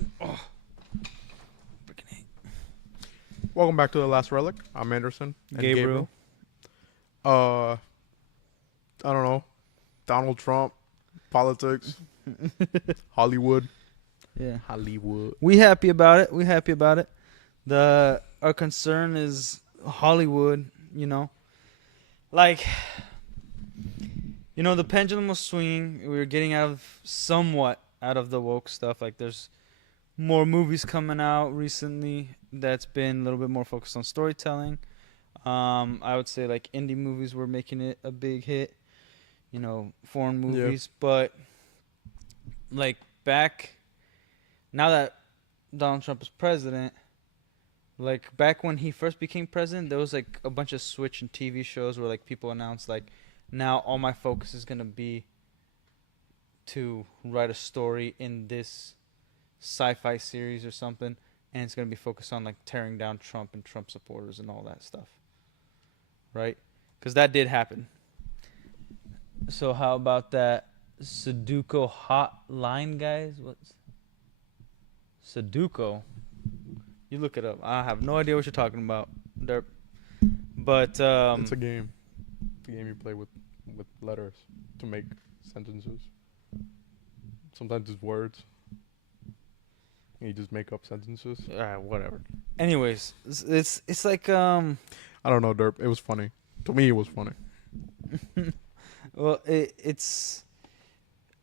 freaking hate. Welcome back to The Last Relic. I'm Anderson. And Gabriel. I don't know. Donald Trump, politics, Hollywood. Yeah. Hollywood. We happy about it. Our concern is Hollywood, Like, the pendulum was swinging. We were getting somewhat out of the woke stuff. Like, there's more movies coming out recently that's been a little bit more focused on storytelling. I would say, like, indie movies were making it a big hit. Foreign movies. Yeah. But, like, now that Donald Trump is president, like, back when he first became president, there was, like, a bunch of switch in TV shows where, like, people announced, like, now all my focus is going to be to write a story in this sci-fi series or something, and it's going to be focused on, like, tearing down Trump and Trump supporters and all that stuff. Right? Because that did happen. So how about that Sudoku hotline, guys? What's Sudoku? You look it up. I have no idea what you're talking about, Derp. But it's a game. It's a game you play with letters to make sentences. Sometimes it's words. You just make up sentences. Whatever. Anyways, it's like I don't know, Derp. It was funny. To me, it was funny. Well, it's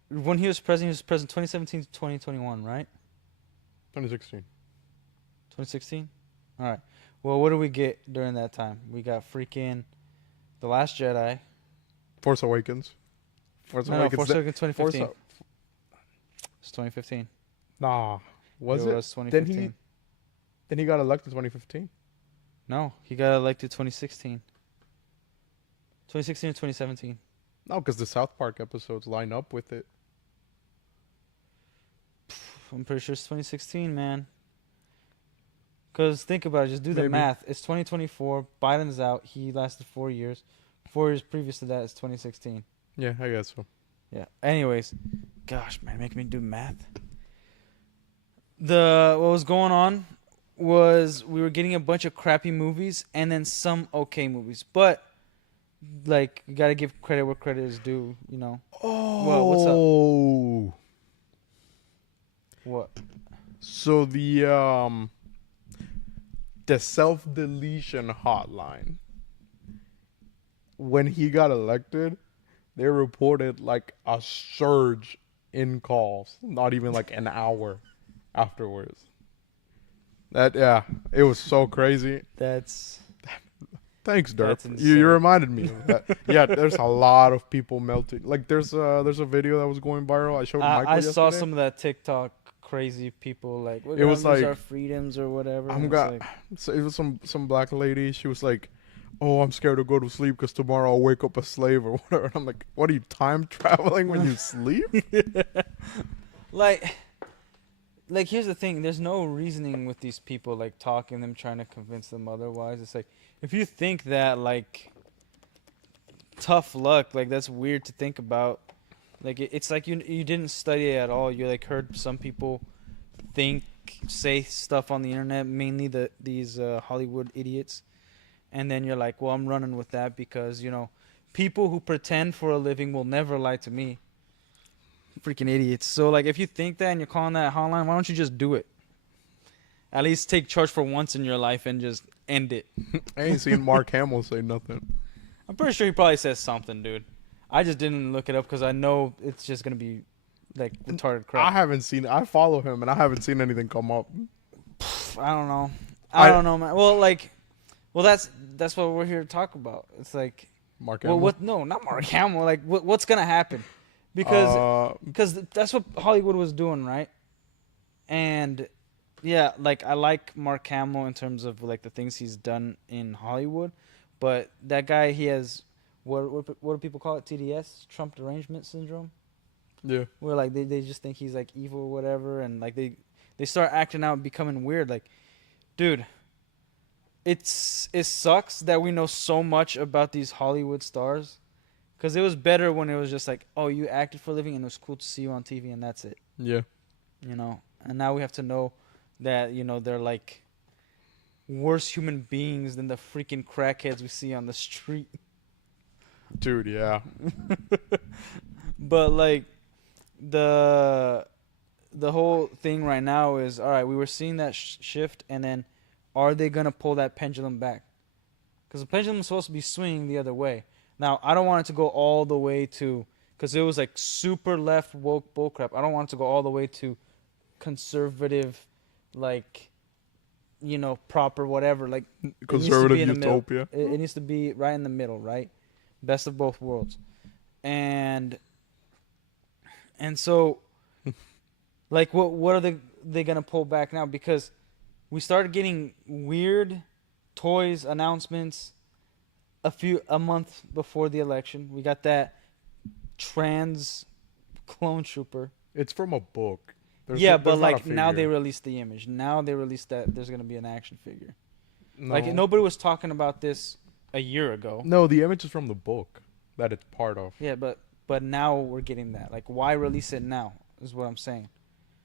when he was president 2017 to 2021, right? 2016. 2016? All right. Well, what do we get during that time? We got freaking The Last Jedi. Force Awakens. Force Awakens 2015. It's 2015. Nah. Was it? It was 2015. Then he got elected 2015? No, he got elected 2016. 2016 or 2017. No, because the South Park episodes line up with it. I'm pretty sure it's 2016, man. Because think about it. Just do the math. It's 2024. Biden's out. He lasted 4 years. 4 years previous to that is 2016. Yeah, I guess so. Yeah. Anyways. Gosh, man. Make me do math. What was going on was we were getting a bunch of crappy movies and then some okay movies. But, like, you got to give credit where credit is due, Oh. Well, what's up? What? So the self-deletion hotline, when he got elected, they reported like a surge in calls, not even like an hour afterwards. It was so crazy. Thanks, Derp. You reminded me of that. Yeah, there's a lot of people melting. Like there's a video that was going viral. I showed Michael yesterday. I saw some of that TikTok crazy people like it was like our freedoms or whatever. So it was some black lady. She was like, "Oh, I'm scared to go to sleep because tomorrow I'll wake up a slave or whatever." And I'm like, "What are you, time traveling when you sleep?" Like here's the thing. There's no reasoning with these people like talking them, trying to convince them otherwise. It's like if you think that, like, tough luck, like that's weird to think about. Like it's like you didn't study it at all. You like heard some people say stuff on the internet, mainly these Hollywood idiots, and then you're like, well, I'm running with that because people who pretend for a living will never lie to me. Freaking idiots. So like, if you think that and you're calling that hotline, why don't you just do it? At least take charge for once in your life and just end it. I ain't seen Mark Hamill say nothing. I'm pretty sure he probably says something, dude. I just didn't look it up because I know it's just gonna be like retarded crap. I follow him and I haven't seen anything come up. I don't know. I don't know, man. Well, that's what we're here to talk about. It's like Mark Hamill. Well, no, not Mark Hamill. Like, what's gonna happen? Because that's what Hollywood was doing, right? And yeah, like I like Mark Hamill in terms of like the things he's done in Hollywood, but that guy, he has what do people call it? TDS, Trump derangement syndrome. Yeah. Where like they just think he's like evil or whatever, and like they start acting out, becoming weird. Like, dude, it sucks that we know so much about these Hollywood stars. Because it was better when it was just like, oh, you acted for a living and it was cool to see you on TV and that's it. Yeah. and now we have to know that they're like worse human beings than the freaking crackheads we see on the street. Dude, yeah. But like the the whole thing right now is, all right, we were seeing that shift, and then are they gonna pull that pendulum back? Because the pendulum is supposed to be swinging the other way. Now I don't want it to go all the way to, because it was like super left woke bullcrap. I don't want it to go all the way to conservative, like proper whatever. Like it needs to Conservative be in the middle. utopia. It needs to be right in the middle, right? Best of both worlds. And so like what are they gonna pull back now? Because we started getting weird toys announcements a month before the election. We got that trans clone trooper. It's from a book. But like now they figure. released the image. Now they released that there's gonna be an action figure. No. Like nobody was talking about this a year ago. No, the image is from the book that it's part of. Yeah, but now we're getting that. Like, why release it now? Is what I'm saying.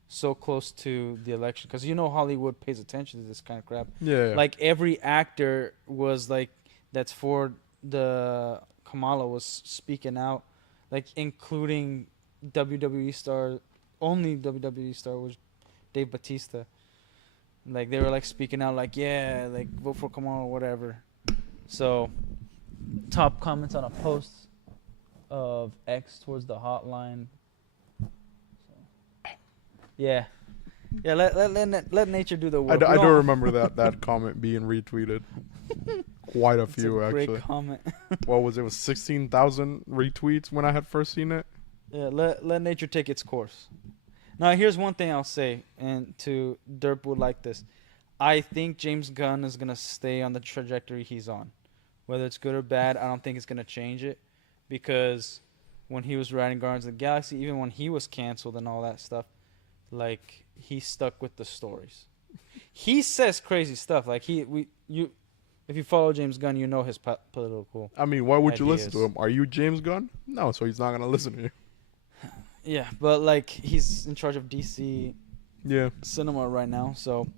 So close to the election, because Hollywood pays attention to this kind of crap. Yeah. Like every actor was like, that's for the Kamala was speaking out, like including WWE star. Only WWE star was Dave Bautista. Like they were like speaking out, like yeah, like vote for Kamala or whatever. So, top comments on a post of X towards the hotline. So, yeah. Let nature do the work. I do remember that comment being retweeted. Quite a It's few, a great actually. comment. What was it? It was 16,000 retweets when I had first seen it. Yeah, let nature take its course. Now, here's one thing I'll say, and to Derp would like this. I think James Gunn is going to stay on the trajectory he's on. Whether it's good or bad, I don't think it's going to change it. Because when he was writing Guardians of the Galaxy, even when he was canceled and all that stuff, like, he stuck with the stories. He says crazy stuff. Like, if you follow James Gunn, you know his political. I mean, why would you ideas. listen to him? Are you James Gunn? No, so he's not going to listen to you. Yeah, but, like, he's in charge of DC Yeah. cinema right now, so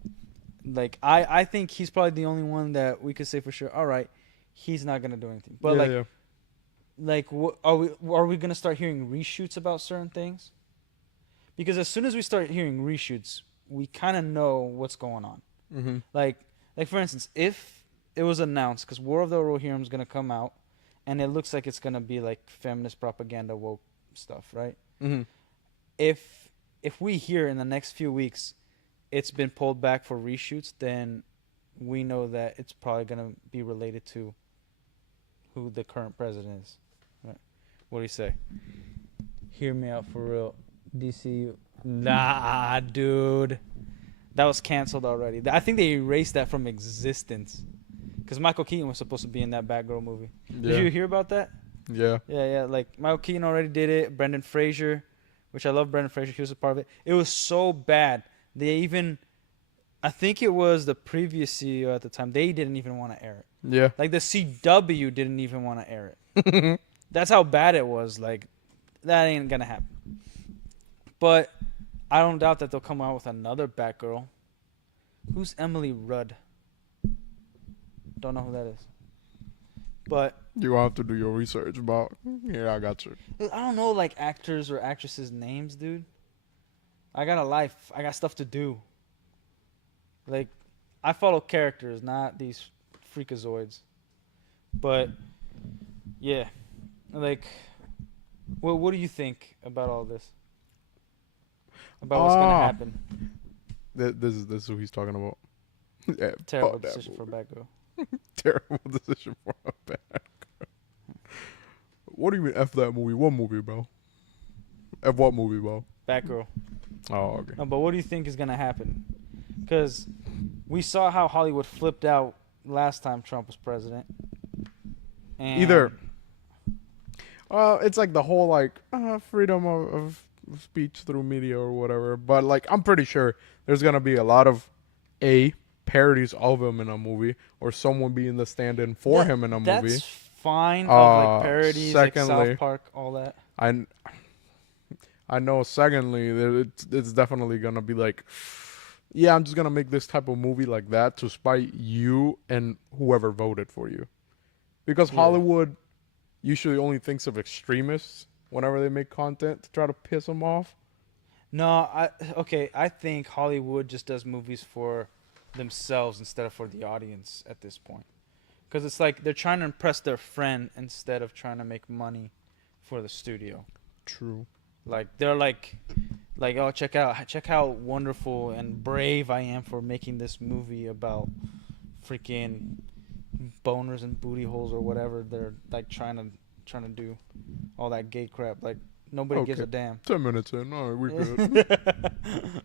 like I think he's probably the only one that we could say for sure, all right, he's not gonna do anything. But like are we gonna start hearing reshoots about certain things? Because as soon as we start hearing reshoots, we kind of know what's going on. Mm-hmm. Like for instance, if it was announced, because War of the Rohirrim is gonna come out, and it looks like it's gonna be like feminist propaganda woke stuff, right? Mm-hmm. If we hear in the next few weeks it's been pulled back for reshoots, then we know that it's probably going to be related to who the current president is. Right. What do you say? Hear me out for real. DC. Nah, dude. That was canceled already. I think they erased that from existence. Because Michael Keaton was supposed to be in that Batgirl movie. Yeah. Did you hear about that? Yeah. Yeah. Like, Michael Keaton already did it. Brendan Fraser, which I love Brendan Fraser. He was a part of it. It was so bad. I think it was the previous CEO at the time. They didn't even want to air it. Yeah. Like, the CW didn't even want to air it. That's how bad it was. Like, that ain't going to happen. But I don't doubt that they'll come out with another Batgirl. Who's Emily Rudd? Don't know who that is. But You have to do your research about. Yeah, I got you. I don't know, like, actors or actresses' names, dude. I got a life. I got stuff to do. Like, I follow characters, not these freakazoids. But, yeah. Like, what do you think about all this? About what's going to happen? This is who he's talking about. Yeah, Terrible fuck that decision for movie. Batgirl. Terrible decision for a bad girl. What do you mean F that movie? What movie, bro? F what movie, bro? Batgirl. Oh, okay. No, but what do you think is going to happen? Because we saw how Hollywood flipped out last time Trump was president. And Either it's like the whole like freedom of speech through media or whatever. But like I'm pretty sure there's gonna be a lot of parodies of him in a movie, or someone being the stand-in for him in a movie. That's fine. Of like parodies, like secondly, South Park, all that. I I know. Secondly, it's definitely gonna be like, yeah, I'm just gonna make this type of movie like that to spite you and whoever voted for you, because Yeah. Hollywood usually only thinks of extremists whenever they make content to try to piss them off. No, okay. I think Hollywood just does movies for themselves instead of for the audience at this point. Because it's like they're trying to impress their friend instead of trying to make money for the studio. True. Like they're like oh check how wonderful and brave I am for making this movie about freaking boners and booty holes or whatever they're like trying to do all that gay crap. Like nobody gives Okay. a damn. 10 minutes in. All right, we're we good.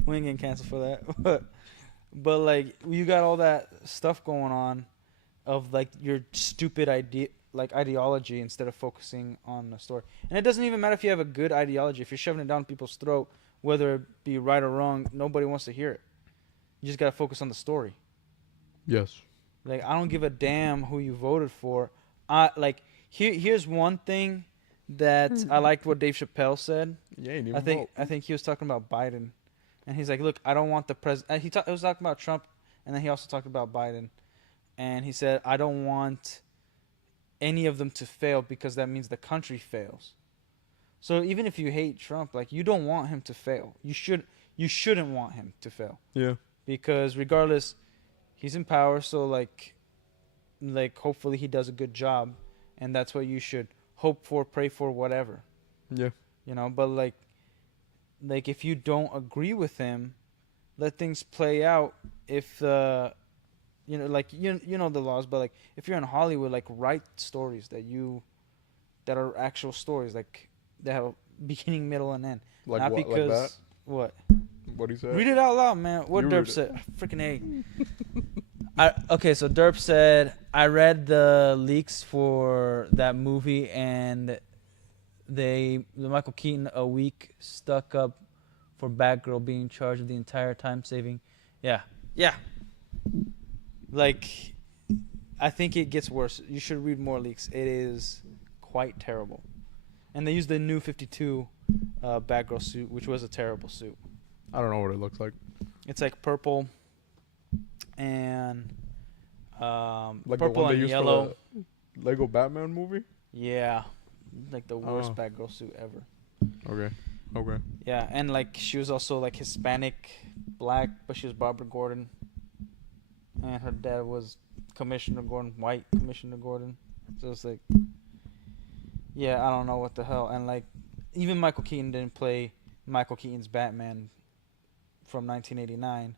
ain't getting canceled for that. But like you got all that stuff going on of like your stupid idea like ideology instead of focusing on the story. And it doesn't even matter if you have a good ideology. If you're shoving it down people's throat, whether it be right or wrong, nobody wants to hear it. You just gotta focus on the story. Yes. Like I don't give a damn who you voted for. I like here's one thing that I liked what Dave Chappelle said. Yeah, ain't even I think he was talking about Biden, and he's like, look, I don't want the president. He was talking about Trump, and then he also talked about Biden, and he said I don't want any of them to fail because that means the country fails. So even if you hate Trump, like you don't want him to fail. You shouldn't want him to fail Yeah. because regardless, he's in power. So like hopefully he does a good job, and that's what you should hope for, pray for, whatever. Yeah. You know, but like if you don't agree with him, let things play out. If like you know the laws, but like if you're in Hollywood, like write stories that are actual stories, like they have a beginning, middle, and end. Like Not what? because Like that? what? What he said? Read it out loud, man. What You Derp read it. said? Freaking A. Okay, so Derp said I read the leaks for that movie and the Michael Keaton a week stuck up for Batgirl being charged with the entire time saving. Yeah. Yeah. Like I think it gets worse. You should read more leaks. It is quite terrible. And they used the new 52 Batgirl suit, which was a terrible suit. I don't know what it looks like. It's like purple and Like the purple one they and used yellow. for the Lego Batman movie. Yeah, like the worst Oh. Batgirl suit ever. Okay. Okay. Yeah, and like she was also like Hispanic, black, but she was Barbara Gordon, and her dad was Commissioner Gordon, white Commissioner Gordon. So it's like, yeah, I don't know what the hell. And like, even Michael Keaton didn't play Michael Keaton's Batman from 1989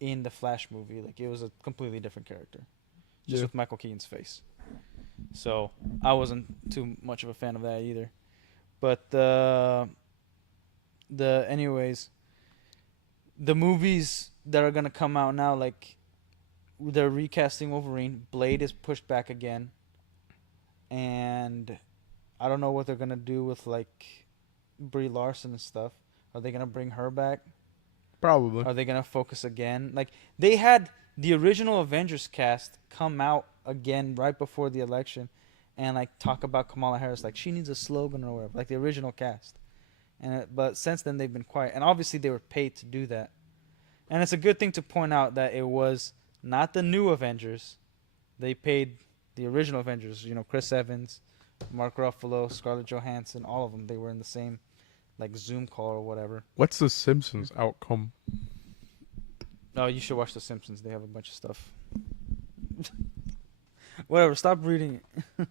in the Flash movie. Like it was a completely different character, just Yeah. with Michael Keaton's face. So I wasn't too much of a fan of that either. But anyways, the movies that are gonna come out now, like they're recasting Wolverine. Blade is pushed back again, and I don't know what they're gonna do with like Brie Larson and stuff. Are they gonna bring her back? Probably. Are they gonna focus again? Like they had the original Avengers cast come out again right before the election, and like talk about Kamala Harris, like she needs a slogan or whatever, like the original cast. But since then they've been quiet, and obviously they were paid to do that. And it's a good thing to point out that it was not the new Avengers. They paid the original Avengers. You know, Chris Evans, Mark Ruffalo, Scarlett Johansson, all of them. They were in the same like Zoom call or whatever. What's the Simpsons outcome? Oh, you should watch The Simpsons. They have a bunch of stuff. Whatever. Stop reading it.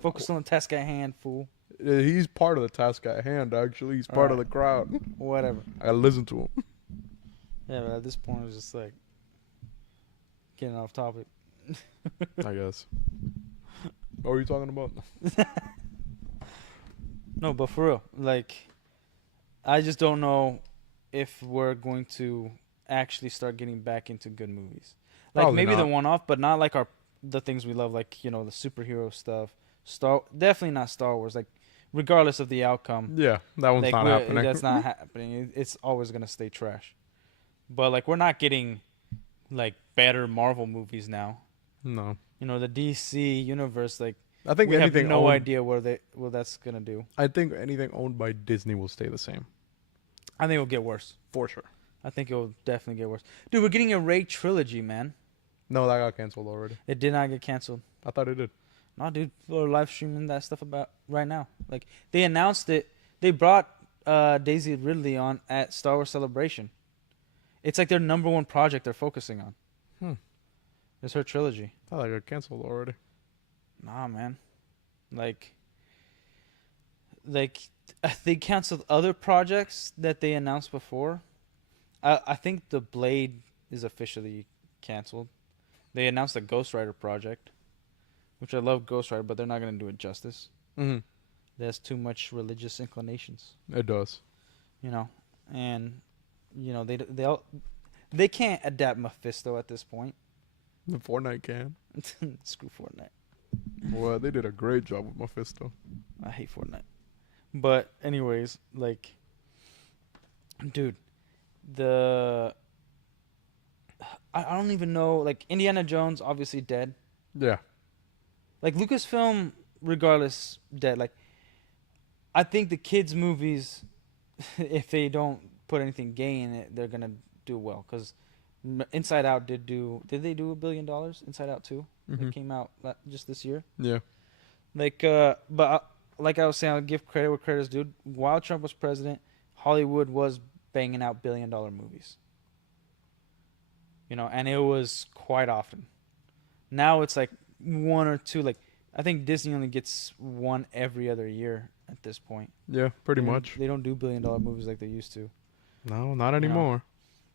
Focus on the task at hand, fool. He's part of the task at hand. Actually, he's part of the crowd. Whatever. I gotta listen to him. Yeah, but at this point, it's just like getting off topic. I guess. What were you talking about? No, but for real, like, I just don't know if we're going to actually start getting back into good movies. Like Probably maybe the not. one-off, but not like the things we love, like the superhero stuff. Definitely not Star Wars. Like, regardless of the outcome, Yeah, that one's like not happening. that's not happening. It's always gonna stay trash. But like, we're not getting like better Marvel movies now. No. The DC universe, like I think we have anything no owned, idea what that's gonna do. I think anything owned by Disney will stay the same. I think it'll get worse. For sure. I think it'll definitely get worse. Dude, we're getting a Ray trilogy, man. No, that got canceled already. It did not get canceled. I thought it did. No, dude, people are live streaming that stuff about right now. Like they announced it. They brought Daisy Ridley on at Star Wars Celebration. It's like their number one project they're focusing on. Hmm. It's her trilogy. I thought it got canceled already. Nah, man. Like they canceled other projects that they announced before. I think the Blade is officially canceled. They announced the Ghost Rider project, which I love Ghost Rider, but they're not gonna do it justice. Mm-hmm. There's too much religious inclinations, It does. you know, and you know they can't adapt Mephisto at this point. The Fortnite can. Screw Fortnite. Well, they did a great job with Mephisto. I hate Fortnite. But anyways, like, dude, I don't even know. Like Indiana Jones, obviously dead. Yeah. Like Lucasfilm, regardless, dead. Like, I think the kids' movies, if they don't put anything gay in it, they're gonna do well. Cause Inside Out did they do $1 billion? Inside Out 2, Mm-hmm. it came out just this year. Yeah. Like, but like I was saying, I'll give credit where credit's due. While Trump was president, Hollywood was banging out $1 billion movies. You know, and it was quite often. Now it's like one or two. Like, I think Disney only gets one every other year at this point. Yeah, pretty They don't- much. They don't do $1 billion movies like they used to. No, not You know. anymore.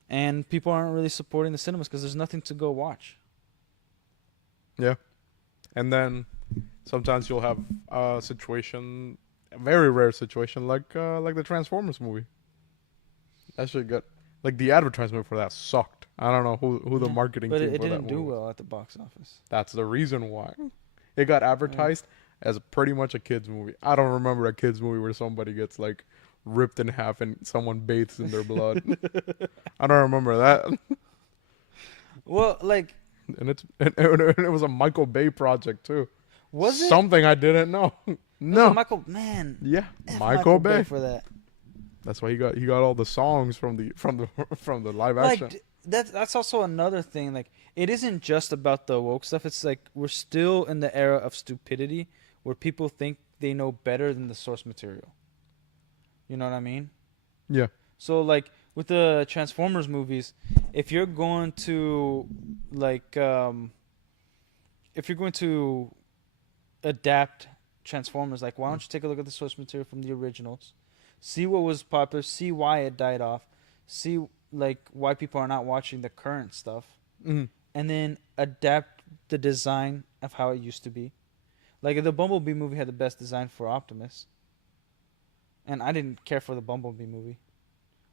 And people aren't really supporting the cinemas because there's nothing to go watch. Yeah. And then sometimes you'll have a situation, a very rare situation, like the Transformers movie. That shit got, like, the advertisement for that sucked. I don't know who the Yeah, marketing But team it for that didn't do movie was. well at the box office. That's the reason why. It got advertised as pretty much a kids movie. I don't remember a kids movie where somebody gets like ripped in half and someone bathes in their blood. I don't remember that. Well, like, And it was a Michael Bay project too. was it? Something I didn't know. Was No. it Michael, man. Yeah, F Michael Bay. for that. That's why he got all the songs from the live action. Like that's also another thing. Like, it isn't just about the woke stuff. It's like we're still in the era of stupidity where people think they know better than the source material. You know what I mean? Yeah. So like with the Transformers movies, if you're going to like if you're going to adapt Transformers, like why don't you take a look at the source material from the originals, see what was popular, see why it died off, see like why people are not watching the current stuff, Mhm. and then adapt the design of how it used to be. Like the Bumblebee movie had the best design for Optimus, and I didn't care for the Bumblebee movie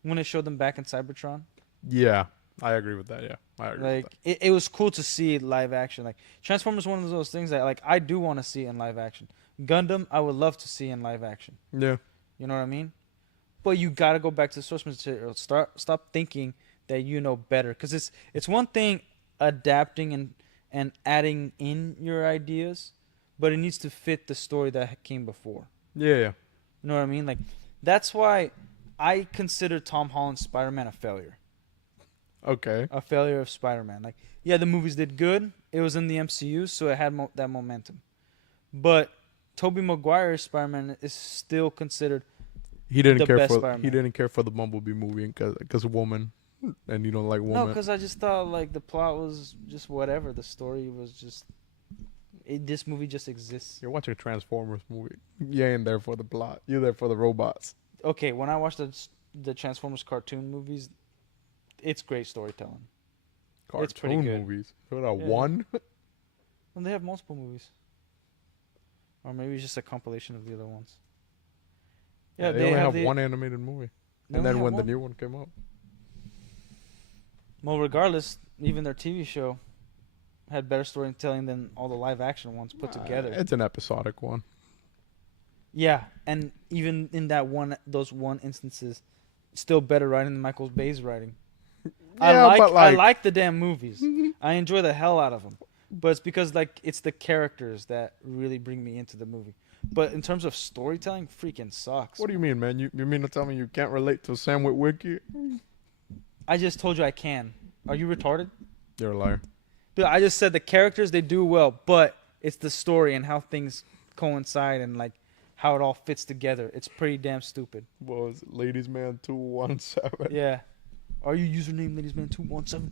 when it showed them back in Cybertron. Yeah, I agree with that. Yeah, I agree with Like it was cool to see it live action. Like Transformers, one of those things that like I do want to see in live action. Gundam, I would love to see in live action. that. Yeah. You know what I mean? But you got to go back to the source material. Stop thinking that you know better, because it's one thing adapting and adding in your ideas, but it needs to fit the story that came before. Yeah, yeah. You know what I mean? Like that's why I consider Tom Holland's Spider-Man a failure. Okay. A failure of Spider-Man. Like, yeah, the movies did good. It was in the MCU, so it had that momentum. But Tobey Maguire's Spider-Man is still considered. He didn't The care best for Spider-Man. he didn't care for the Bumblebee movie because woman, and you don't like No, woman. because I just thought like the plot was just whatever. The story was just. This movie just exists. You're watching a Transformers movie. You ain't there for the plot. You're there for the robots. Okay, when I watched the Transformers cartoon movies, it's great storytelling. Cartoon It's pretty good. movies. What a Yeah. one? And they have multiple movies. Or maybe it's just a compilation of the other ones. Yeah, they only have one animated movie. they And only then have when the one. new one came out. Well, regardless, even their TV show had better storytelling than all the live action ones put together. It's an episodic one. Yeah, and even in those one instances, still better writing than Michael Bay's writing. Yeah, but I like like the damn movies. I enjoy the hell out of them, but it's because like it's the characters that really bring me into the movie. But in terms of storytelling, freaking sucks. What do you mean, man? You mean to tell me you can't relate to Sam Witwicky? I just told you I can. Are you retarded? You're a liar. Dude, I just said the characters they do well, but it's the story and how things coincide and like how it all fits together. It's pretty damn stupid. What was it? Ladies Man 217. Yeah. Are you username ladiesman217?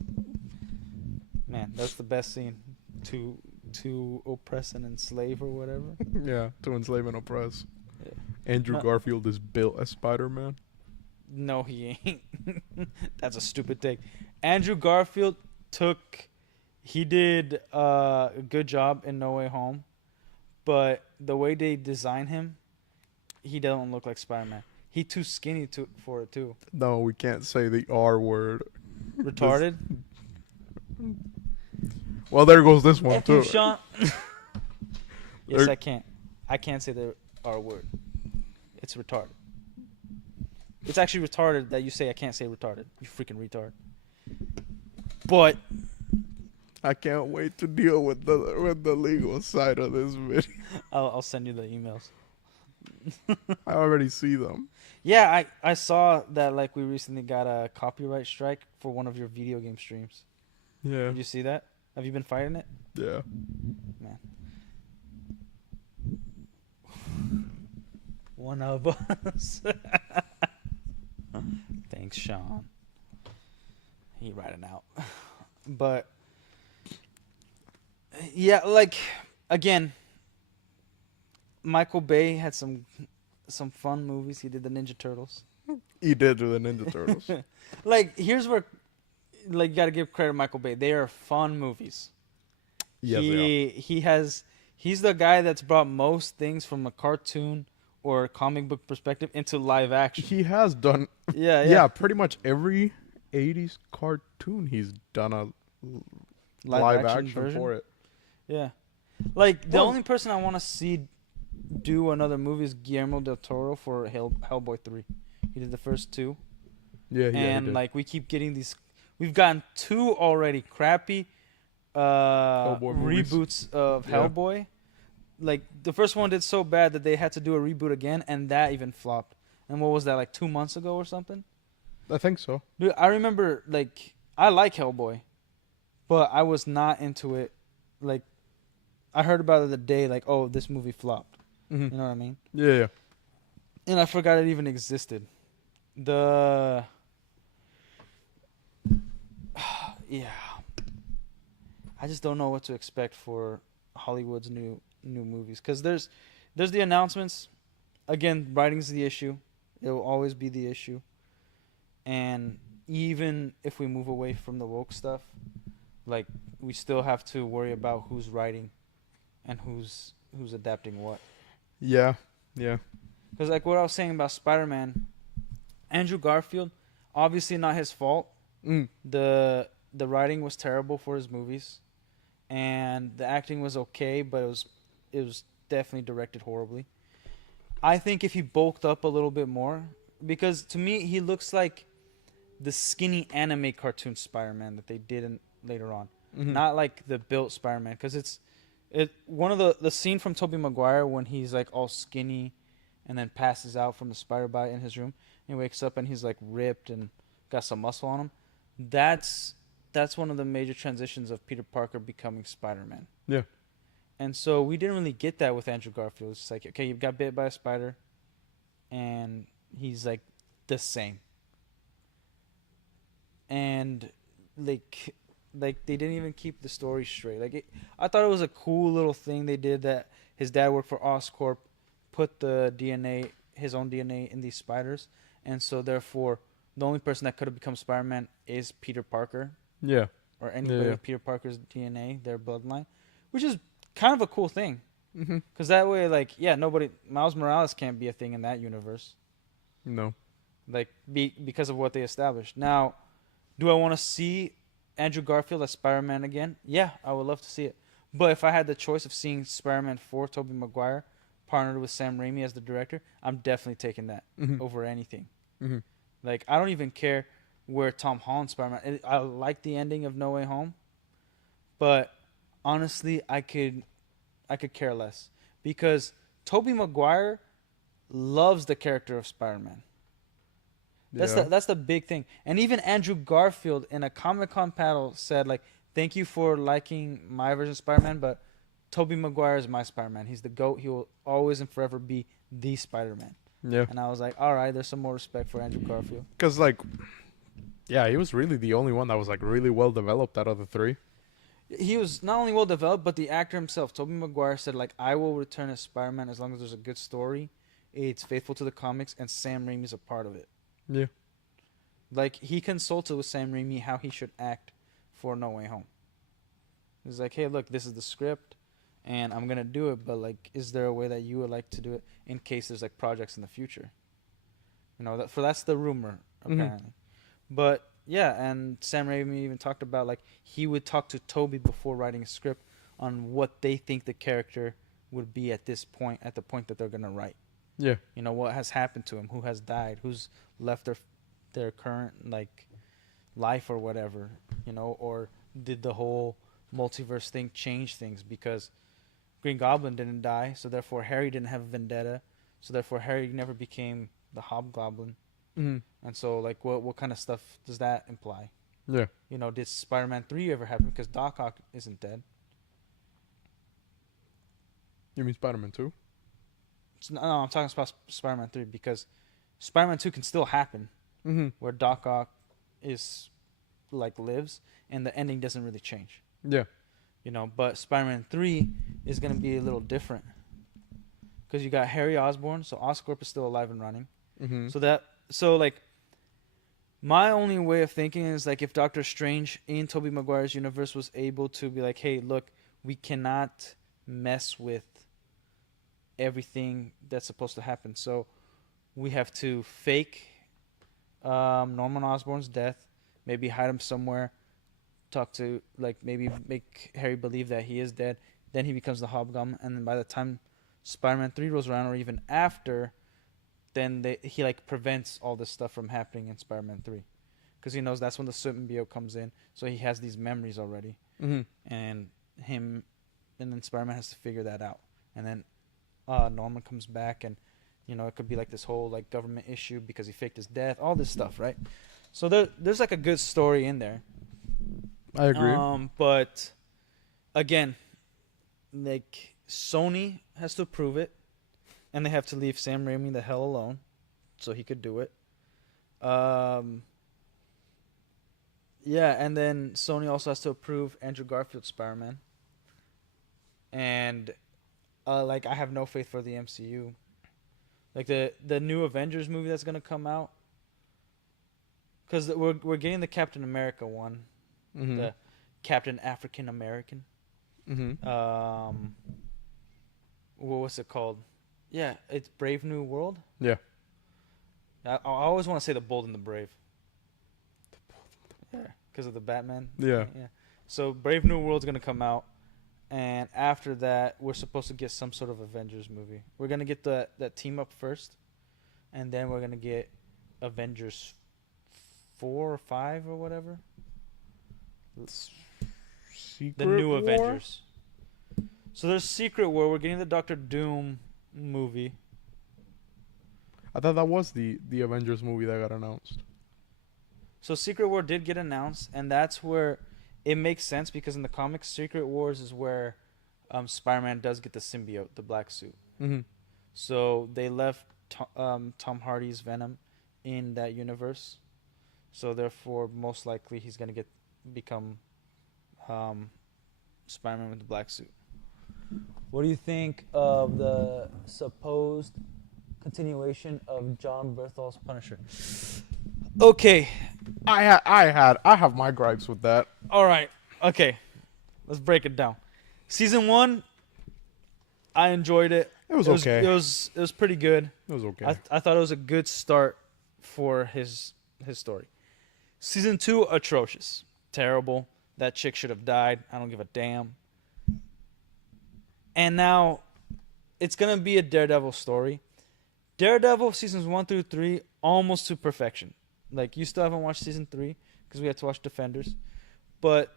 Man, that's the best scene. To oppress and enslave or whatever. Yeah, to enslave and oppress. Yeah. Andrew No. Garfield is built as Spider-Man. No, he ain't. That's a stupid take. Andrew Garfield he did a good job in No Way Home, but the way they design him, he doesn't look like Spider-Man. He too skinny for it too. No, we can't say the R word. Retarded. Well, there goes this one F you, too. Sean. Yes, There- I can't. I can't say the R word. It's retarded. It's actually retarded that you say I can't say retarded. You freaking retard. But I can't wait to deal with the legal side of this video. I'll send you the emails. I already see them. Yeah, I saw that like we recently got a copyright strike for one of your video game streams. Yeah, Did you see that? Have you been fighting it? yeah. Man. One of us. Thanks, Sean. He riding out. But yeah, like again, Michael Bay had some fun movies. He did the Ninja Turtles. He did do the Ninja Turtles. Like here's where like you got to give credit to Michael Bay. They are fun movies. Yes, they are. He's the guy that's brought most things from a cartoon or comic book perspective into live action. He has done. Yeah, Yeah, pretty much every 80s cartoon he's done a live action version for it. Yeah. Like the Well- only person I want to see do another movie is Guillermo del Toro for Hellboy 3. He did the first two. Yeah, yeah. he And did. like we keep getting these we've gotten two already crappy movies. reboots of Yeah. Hellboy. Like the first one did so bad that they had to do a reboot again, and that even flopped. And what was that, like 2 months ago or something? I think so. Dude, I remember like I like Hellboy, but I was not into it. Like I heard about it the day like, oh, this movie flopped. Mm-hmm. You know what I mean? Yeah, yeah. And I forgot it even existed. The yeah, I just don't know what to expect for Hollywood's new movies because there's the announcements. Again, writing's the issue. It will always be the issue. And even if we move away from the woke stuff, like we still have to worry about who's writing and who's adapting what. Yeah, yeah. Because like what I was saying about Spider-Man, Andrew Garfield, obviously not his fault. Mm. The writing was terrible for his movies, and the acting was okay, but it was definitely directed horribly. I think if he bulked up a little bit more, because to me he looks like the skinny anime cartoon Spider-Man that they did later on, Mhm. not like the built Spider-Man. Because it's one of the scene from Tobey Maguire when he's like all skinny, and then passes out from the spider bite in his room, and he wakes up and he's like ripped and got some muscle on him. That's one of the major transitions of Peter Parker becoming Spider-Man. Yeah. And so we didn't really get that with Andrew Garfield. It's like, okay, you got bit by a spider, and he's like the same. And like they didn't even keep the story straight. I thought it was a cool little thing they did that his dad worked for Oscorp, put the DNA, his own DNA in these spiders, and so therefore the only person that could have become Spider-Man is Peter Parker, Yeah. or anybody Yeah. with Peter Parker's DNA, their bloodline, which is kind of a cool thing. Mm-hmm. Because that way, like, yeah, Miles Morales can't be a thing in that universe. No. Like, because of what they established. Now, do I want to see Andrew Garfield as Spider-Man again? Yeah, I would love to see it. But if I had the choice of seeing Spider-Man 4, Tobey Maguire, partnered with Sam Raimi as the director, I'm definitely taking that Mm-hmm. over anything. Mm-hmm. Like, I don't even care where Tom Holland's Spider-Man. I like the ending of No Way Home, but honestly, I could care less, because Tobey Maguire loves the character of Spider-Man. Yeah. That's the big thing. And even Andrew Garfield in a Comic-Con panel said like, "Thank you for liking my version of Spider-Man, but Tobey Maguire is my Spider-Man. He's the GOAT. He will always and forever be the Spider-Man." Yeah. And I was like, "All right, there's some more respect for Andrew Garfield." Because like, yeah, he was really the only one that was like really well developed out of the three. He was not only well developed, but the actor himself, Tobey Maguire, said like, "I will return as Spider-Man as long as there's a good story, it's faithful to the comics, and Sam Raimi's a part of it." Yeah. Like he consulted with Sam Raimi how he should act for No Way Home. He's like, "Hey, look, this is the script, and I'm gonna do it. But like, is there a way that you would like to do it in case there's like projects in the future?" You know, that's the rumor apparently. But yeah, and Sam Raimi even talked about like he would talk to Toby before writing a script on what they think the character would be at this point, at the point that they're gonna write. Yeah. You know, what has happened to him, who has died, who's left their current like life or whatever, you know, or did the whole multiverse thing change things because Green Goblin didn't die, so therefore Harry didn't have a vendetta, so therefore Harry never became the Hobgoblin. Mm-hmm. And so like what kind of stuff does that imply? Yeah. You know, did Spider-Man 3 ever happen because Doc Ock isn't dead? You mean Spider-Man 2? No, I'm talking about Spider-Man 3 because Spider-Man 2 can still happen Mm-hmm. where Doc Ock is like lives and the ending doesn't really change. Yeah. You know, but Spider-Man 3 is going to be a little different because you got Harry Osborn, so Oscorp is still alive and running. Mm-hmm. So like my only way of thinking is like if Doctor Strange in Tobey Maguire's universe was able to be like, "Hey, look, we cannot mess with everything that's supposed to happen. So we have to fake Norman Osborn's death, maybe hide him somewhere, talk to like maybe make Harry believe that he is dead. Then he becomes the Hobgoblin, and then by the time Spider-Man 3 rolls around, or even after, then he like prevents all this stuff from happening in Spider-Man 3, because he knows that's when the symbiote comes in. So he has these memories already, Mm-hmm. and then Spider-Man has to figure that out, and then Norman comes back, and you know it could be like this whole like government issue because he faked his death, all this stuff, right? So there's like a good story in there. I agree. But again, like Sony has to approve it, and they have to leave Sam Raimi the hell alone, so he could do it. Yeah, and then Sony also has to approve Andrew Garfield's Spider-Man. And like I have no faith for the MCU. Like the new Avengers movie that's gonna come out, because we're getting the Captain America one, Mm-hmm. the Captain African American. Mm-hmm. What's it called? Yeah, it's Brave New World. Yeah. I always want to say the Bold and the Brave. Yeah, because of the Batman. Yeah. Yeah. So Brave New World's gonna come out, and after that, we're supposed to get some sort of Avengers movie. We're gonna get that team up first, and then we're gonna get Avengers 4 or 5 or whatever. Secret The new War? Avengers. So there's Secret War. We're getting the Doctor Doom movie. I thought that was the Avengers movie that got announced. So Secret War did get announced, and that's where it makes sense because in the comics, Secret Wars is where Spider-Man does get the symbiote, the black suit. Mm-hmm. So they left Tom Hardy's Venom in that universe. So therefore, most likely he's gonna become Spider-Man with the black suit. What do you think of the supposed continuation of John Berthol's Punisher? Okay, I have my gripes with that. all right, okay, let's break it down. Season 1, I enjoyed it. It was okay. It was pretty good. It was okay. I thought it was a good start for his story. Season 2, atrocious, terrible. That chick should have died. I don't give a damn. And now, it's gonna be a Daredevil story. Daredevil seasons 1 through 3 almost to perfection. Like you still haven't watched season 3 because we had to watch Defenders, but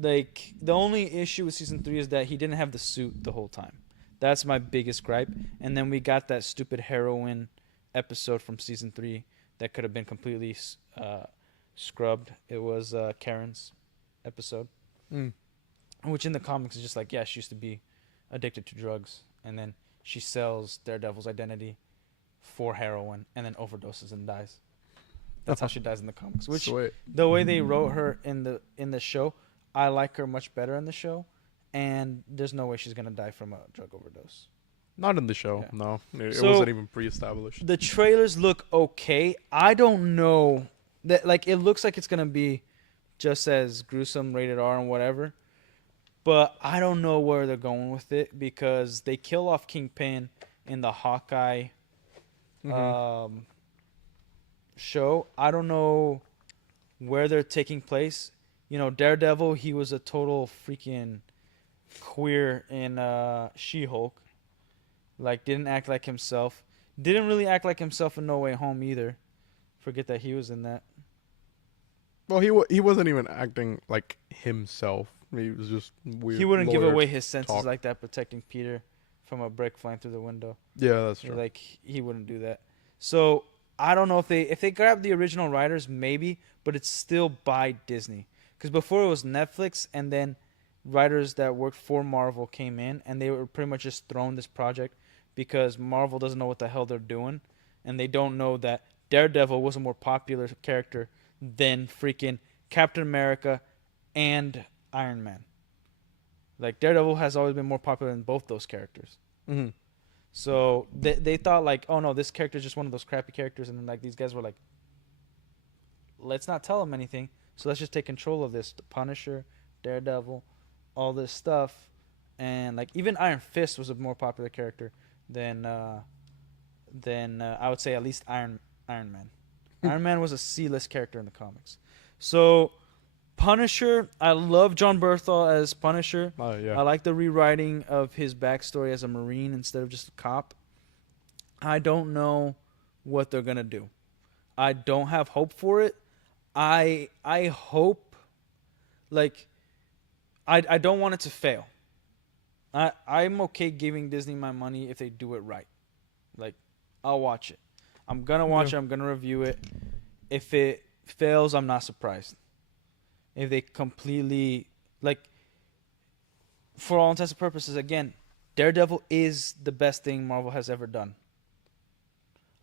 like the only issue with season 3 is that he didn't have the suit the whole time. That's my biggest gripe. And then we got that stupid heroine episode from season 3 that could have been completely scrubbed. It was Karen's episode, Mm. which in the comics is just like, yeah, she used to be addicted to drugs, and then she sells Daredevil's identity for heroin, and then overdoses and dies. That's how she dies in the comics. Which Sweet. the way they wrote her in the show, I like her much better in the show, and there's no way she's gonna die from a drug overdose. Not in the show. Yeah. No, it So- wasn't even pre-established. The trailers look okay. I don't know that like it looks like it's gonna be just as gruesome, rated R and whatever, but I don't know where they're going with it because they kill off Kingpin in the Hawkeye Mhm. show. I don't know where they're taking place. You know, Daredevil, he was a total freaking queer in She-Hulk. Like, didn't act like himself. Didn't really act like himself in No Way Home either. Forget that he was in that. Well, he wasn't even acting like himself. He was just weird. He wouldn't give lawyer away his senses talk. like that, protecting Peter from a brick flying through the window. Yeah, that's true. Like, he wouldn't do that. So I don't know if they grab the original writers, maybe, but it's still by Disney. Because before it was Netflix, and then writers that worked for Marvel came in, and they were pretty much just thrown this project because Marvel doesn't know what the hell they're doing, and they don't know that Daredevil was a more popular character than freaking Captain America and Iron Man. Like, Daredevil has always been more popular than both those characters. Mhm. So they thought like, oh no, this character is just one of those crappy characters, and then like these guys were like, let's not tell him anything, so let's just take control of this. The Punisher, Daredevil, all this stuff, and like even Iron Fist was a more popular character than I would say at least Iron Man. Iron Man was a C-list character in the comics. So Punisher, I love John Berthal as Punisher. Yeah. I like the rewriting of his backstory as a Marine instead of just a cop. I don't know what they're gonna do. I don't have hope for it. I hope, like, I don't want it to fail. I'm okay giving Disney my money if they do it right. Like, I'll watch it. I'm gonna watch it. I'm gonna review it. If it fails, I'm not surprised. If they completely, like, for all intents and purposes, again, Daredevil is the best thing Marvel has ever done.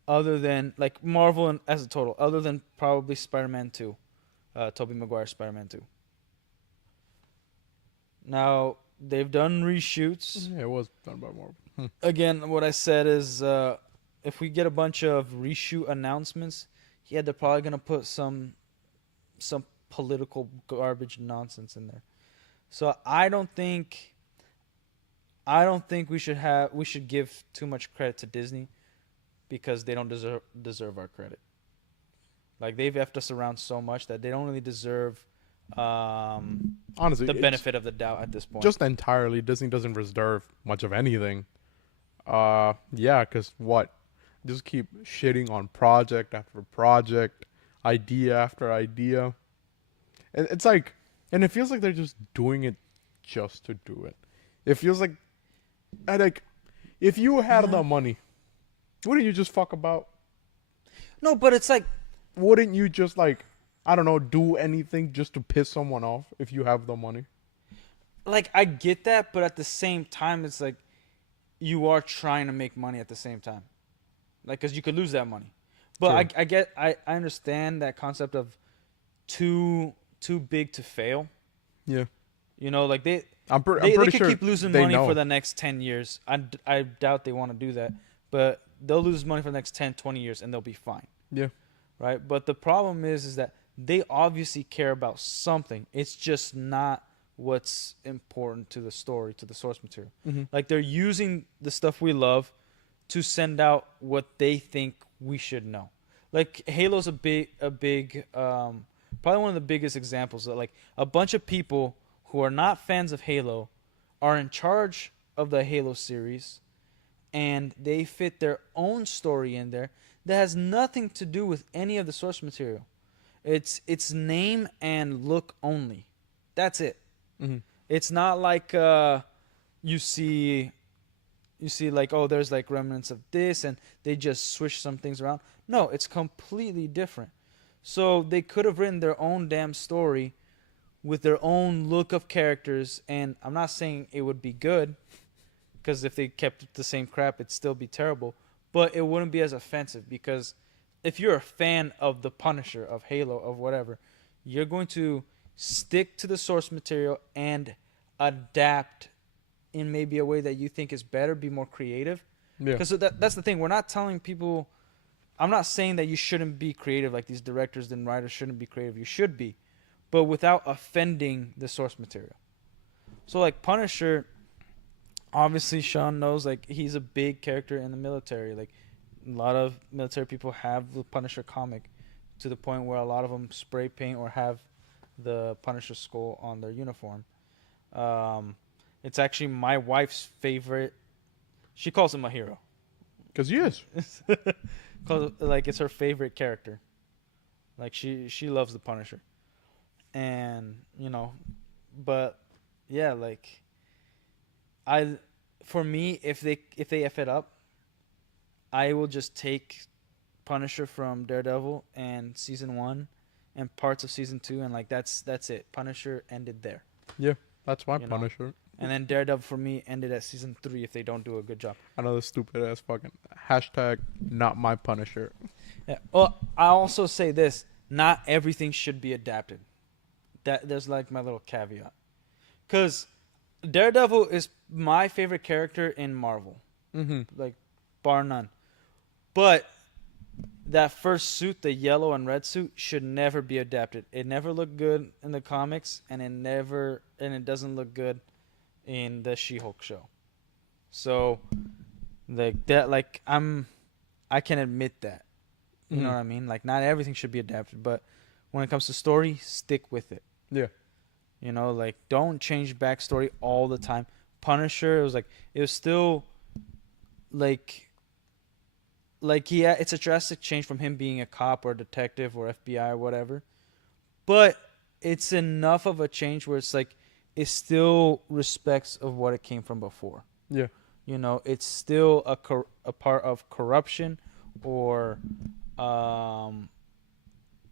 Other than, like, Marvel as a total, other than probably Spider-Man 2, Tobey Maguire's Spider-Man 2. Now, they've done reshoots. Yeah, it was done by Marvel. Again, what I said is if we get a bunch of reshoot announcements, yeah, they're probably going to put some political garbage nonsense in there. So I don't think we should give too much credit to Disney because they don't deserve our credit. Like, they've effed us around so much that they don't really deserve Honestly, the benefit of the doubt at this point. just entirely Disney doesn't reserve much of anything. Yeah, because what? Just keep shitting on project after project, idea after idea. And it's like, and it feels like they're just doing it just to do it. It feels like, if you had the money, wouldn't you just fuck about? No, but it's like, Wouldn't you just like, I don't know, do anything just to piss someone off if you have the money? I get that, but at the same time, it's like you are trying to make money at the same time, like, because you could lose that money. But True. I understand that concept of too big to fail. Yeah. You know, like I'm they pretty could sure keep losing they money know. for the next 10 years. I doubt they want to do that, but they'll lose money for the next 10, 20 years, and they'll be fine. Yeah. Right? But the problem is that they obviously care about something. It's just not what's important to the story, to the source material. Mhm. Like, they're using the stuff we love to send out what they think we should know. Like, Halo's a big probably one of the biggest examples that, like, a bunch of people who are not fans of Halo are in charge of the Halo series, and they fit their own story in there that has nothing to do with any of the source material. It's name and look only. That's it. Mhm. It's not like you see you see like, oh, there's like remnants of this, and they just swish some things around. No, it's completely different. So they could have written their own damn story with their own look of characters, and I'm not saying it would be good, because if they kept the same crap, it'd still be terrible. But it wouldn't be as offensive, because if you're a fan of the Punisher, of Halo, of whatever, you're going to stick to the source material and adapt in maybe a way that you think is better, be more creative. Yeah. Because that's the thing. We're not telling people. I'm not saying that you shouldn't be creative, like these directors and writers shouldn't be creative. You should be, but without offending the source material. So like Punisher, obviously Sean knows, like he's a big character in the military. Like a lot of military people have the Punisher comic, to the point where a lot of them spray paint or have the Punisher skull on their uniform. It's actually my wife's favorite. She calls him a hero. Because he is. Like it's her favorite character. Like she loves the Punisher, and but yeah, like for me, if they f it up, I will just take Punisher from Daredevil and season 1 and parts of season 2, and like that's it. Punisher ended there. Yeah, that's my You know? Punisher. And then Daredevil for me ended at season 3 if they don't do a good job. Another stupid ass fucking hashtag not my Punisher. Yeah. Well, I also say this: not everything should be adapted. That there's like my little caveat, because Daredevil is my favorite character in Marvel, like bar none. But that first suit, the yellow and red suit, should never be adapted. It never looked good in the comics, and it doesn't look good in the She-Hulk show. So, like that, like I can admit that. You know what I mean? Like not everything should be adapted, but when it comes to story, stick with it. Yeah. Like don't change backstory all the time. Punisher, it was still like yeah, it's a drastic change from him being a cop or a detective or FBI or whatever. But it's enough of a change where it's like it still respects of what it came from before. Yeah. It's still a part of corruption or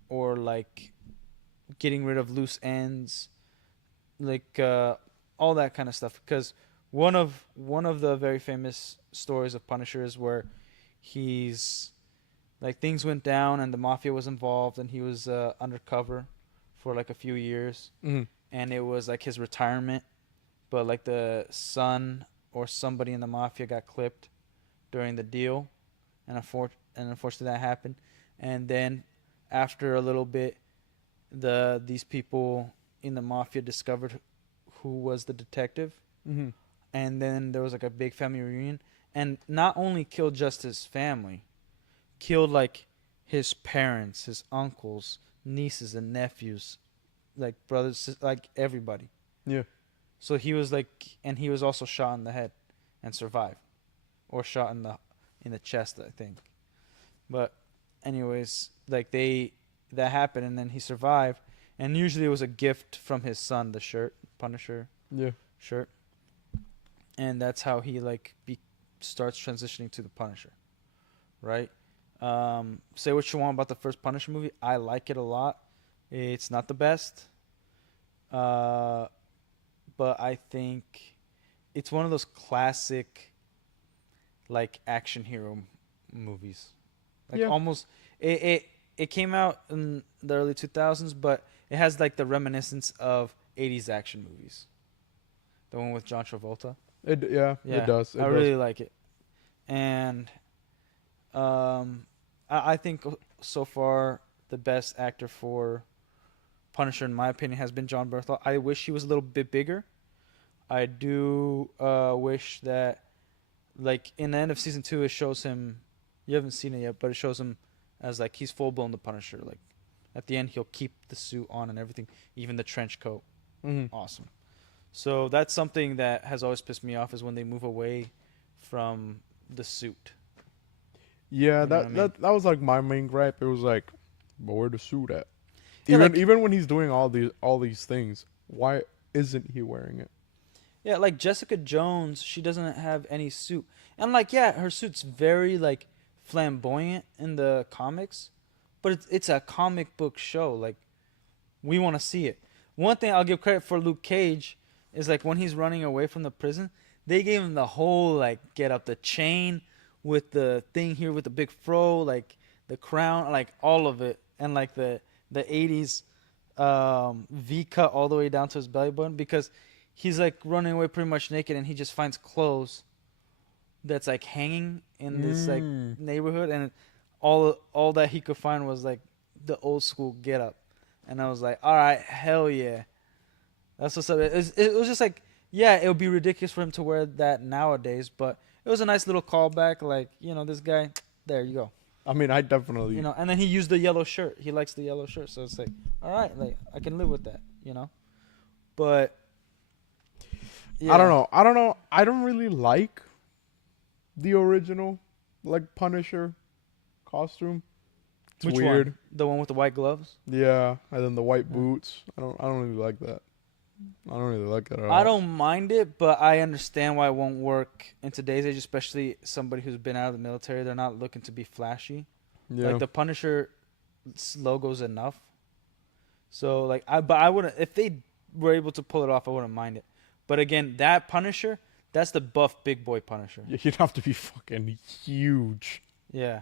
like getting rid of loose ends, like all that kind of stuff. Because one of the very famous stories of Punisher is where he's like things went down and the mafia was involved and he was undercover for like a few years, and it was like his retirement, but like the son or somebody in the mafia got clipped during the deal, and unfortunately that happened. And then after a little bit, these people in the mafia discovered who was the detective, and then there was like a big family reunion, and not only killed just his family, killed like his parents, his uncles, nieces and nephews, like brothers, like everybody. Yeah. So he was like, and he was also shot in the head and survived, or shot in the chest, I think. But anyways, like that happened, and then he survived, and usually it was a gift from his son, the shirt, Punisher shirt, and that's how he like starts transitioning to the Punisher, right? Say what you want about the first Punisher movie, I like it a lot. It's not the best, but I think it's one of those classic like action hero movies. Like almost it came out in the early 2000s, but it has like the reminiscence of 80s action movies. The one with John Travolta. It does. I really like it. And I think so far the best actor for Punisher, in my opinion, has been John Bernthal. I wish he was a little bit bigger. I do wish that, like, in the end of season 2, it shows him. You haven't seen it yet, but it shows him as like he's full blown the Punisher. Like at the end, he'll keep the suit on and everything, even the trench coat. Awesome. So that's something that has always pissed me off, is when they move away from the suit. Yeah, You know what I mean? that was like my main gripe. It was like, but where the suit at? Yeah, Even when he's doing all these things, why isn't he wearing it? Yeah, like Jessica Jones, she doesn't have any suit. And like yeah, her suit's very like flamboyant in the comics, but it's a comic book show. Like we want to see it. One thing I'll give credit for Luke Cage is like when he's running away from the prison, they gave him the whole like get up the chain with the thing here with the big fro, like the crown, like all of it, and like the 80s V cut all the way down to his belly button because he's like running away pretty much naked and he just finds clothes that's like hanging in this like Mm. neighborhood and all that he could find was like the old school get up. And I was like, all right, hell yeah. That's what's up. It was just like, yeah, it would be ridiculous for him to wear that nowadays, but it was a nice little callback. Like, this guy, there you go. I mean, I definitely. And then he used the yellow shirt. He likes the yellow shirt. So it's like, all right, like, I can live with that. But, yeah. I don't know. I don't really like the original, like Punisher costume. It's Which weird. one? The one with the white gloves? Yeah, and then the white Yeah. boots. I don't really like that. I don't really like that at all. I don't mind it, but I understand why it won't work in today's age, especially somebody who's been out of the military. They're not looking to be flashy. Yeah. Like the Punisher logo's enough. So like but I wouldn't if they were able to pull it off, I wouldn't mind it. But again, that Punisher, that's the buff big boy Punisher. You'd have to be fucking huge. Yeah.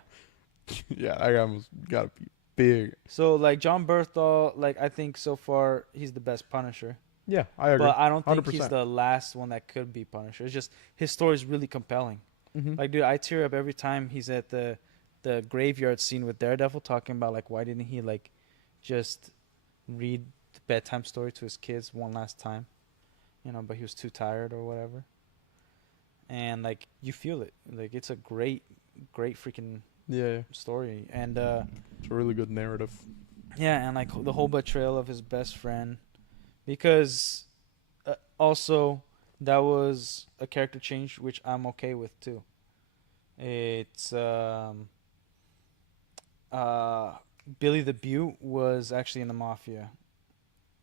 Yeah, that guy must gotta be big. So like John Berthal, like I think so far he's the best Punisher. Yeah, I agree. But I don't think 100%. he's the last one that could be Punisher. It's just his story is really compelling. Mhm. Like, dude, I tear up every time he's at the graveyard scene with Daredevil talking about like why didn't he like just read the bedtime story to his kids one last time, but he was too tired or whatever. And like you feel it, like it's a great freaking Yeah, story, and it's a really good narrative. yeah, and like the whole betrayal of his best friend, because also that was a character change which I'm okay with too. It's Billy the Beaut was actually in the mafia,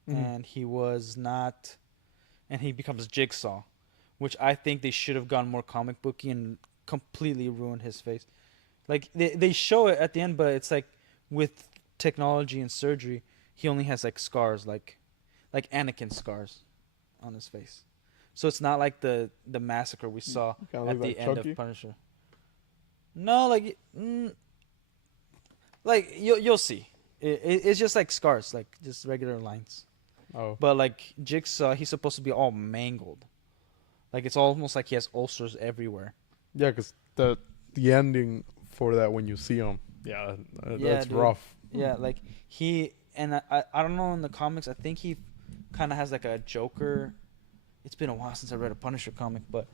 Mhm. and he was not, and he becomes Jigsaw, which I think they should have gone more comic booky and completely ruined his face. Like they show it at the end, but it's like with technology and surgery, he only has like scars, like Anakin scars on his face. So it's not like the massacre we saw Kinda at look the like end Chucky. of Punisher. No, like you'll see. It's just like scars, like just regular lines. Oh, But like Jigsaw, he's supposed to be all mangled. Like it's almost like he has ulcers everywhere. yeah, because the ending for that when you see him, yeah, Yeah, that's dude. rough. Yeah, like he and I don't know in the comics. I think he kind of has like a Joker. It's been a while since I read a Punisher comic, but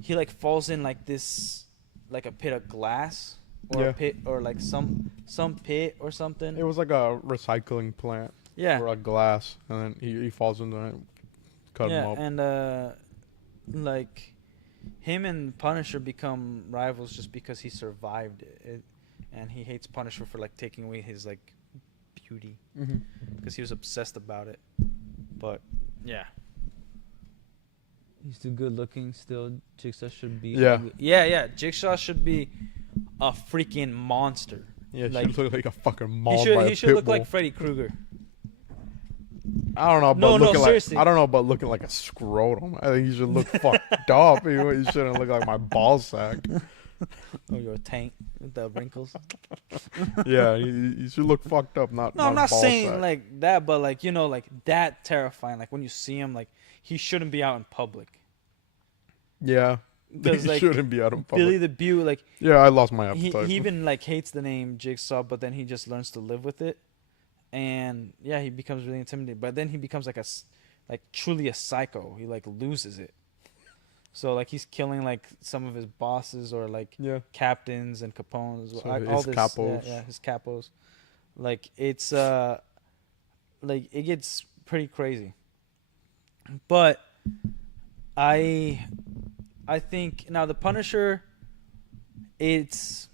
he like falls in like this, like a pit of glass or Yeah. a pit or like some pit or something. It was like a recycling plant Yeah, or a glass, and then he falls into it, cut him yeah, up. and like him and Punisher become rivals just because he survived it, and he hates Punisher for like taking away his like beauty Mm-hmm. because he was obsessed about it. But yeah, he's too good looking. Still, Jigsaw should be. Yeah. Yeah. Jigsaw should be a freaking monster. Yeah, he Like, should look like a fucking He mauled by a should pit look bull. like Freddy Krueger. I don't know, but No, looking like seriously. I don't know, but looking like a scrotum. I think he should look fucked up. He shouldn't look like my ball sack. Oh, your tank with the wrinkles. Yeah, he should look fucked up. Not No, I'm not ball saying sack. like that, but like like that terrifying. Like when you see him, like he shouldn't be out in public. Yeah, Because he like shouldn't be out in public. Billy the Beaut, like Yeah, I lost my he appetite. even like hates the name Jigsaw, but then he just learns to live with it, and yeah, he becomes really intimidated. But then he becomes like like truly a psycho. He like loses it. So like he's killing like some of his bosses or like Yeah, captains and capones. So all his this, capos. Yeah, his capos. Like it's like it gets pretty crazy. But I think now the Punisher, it's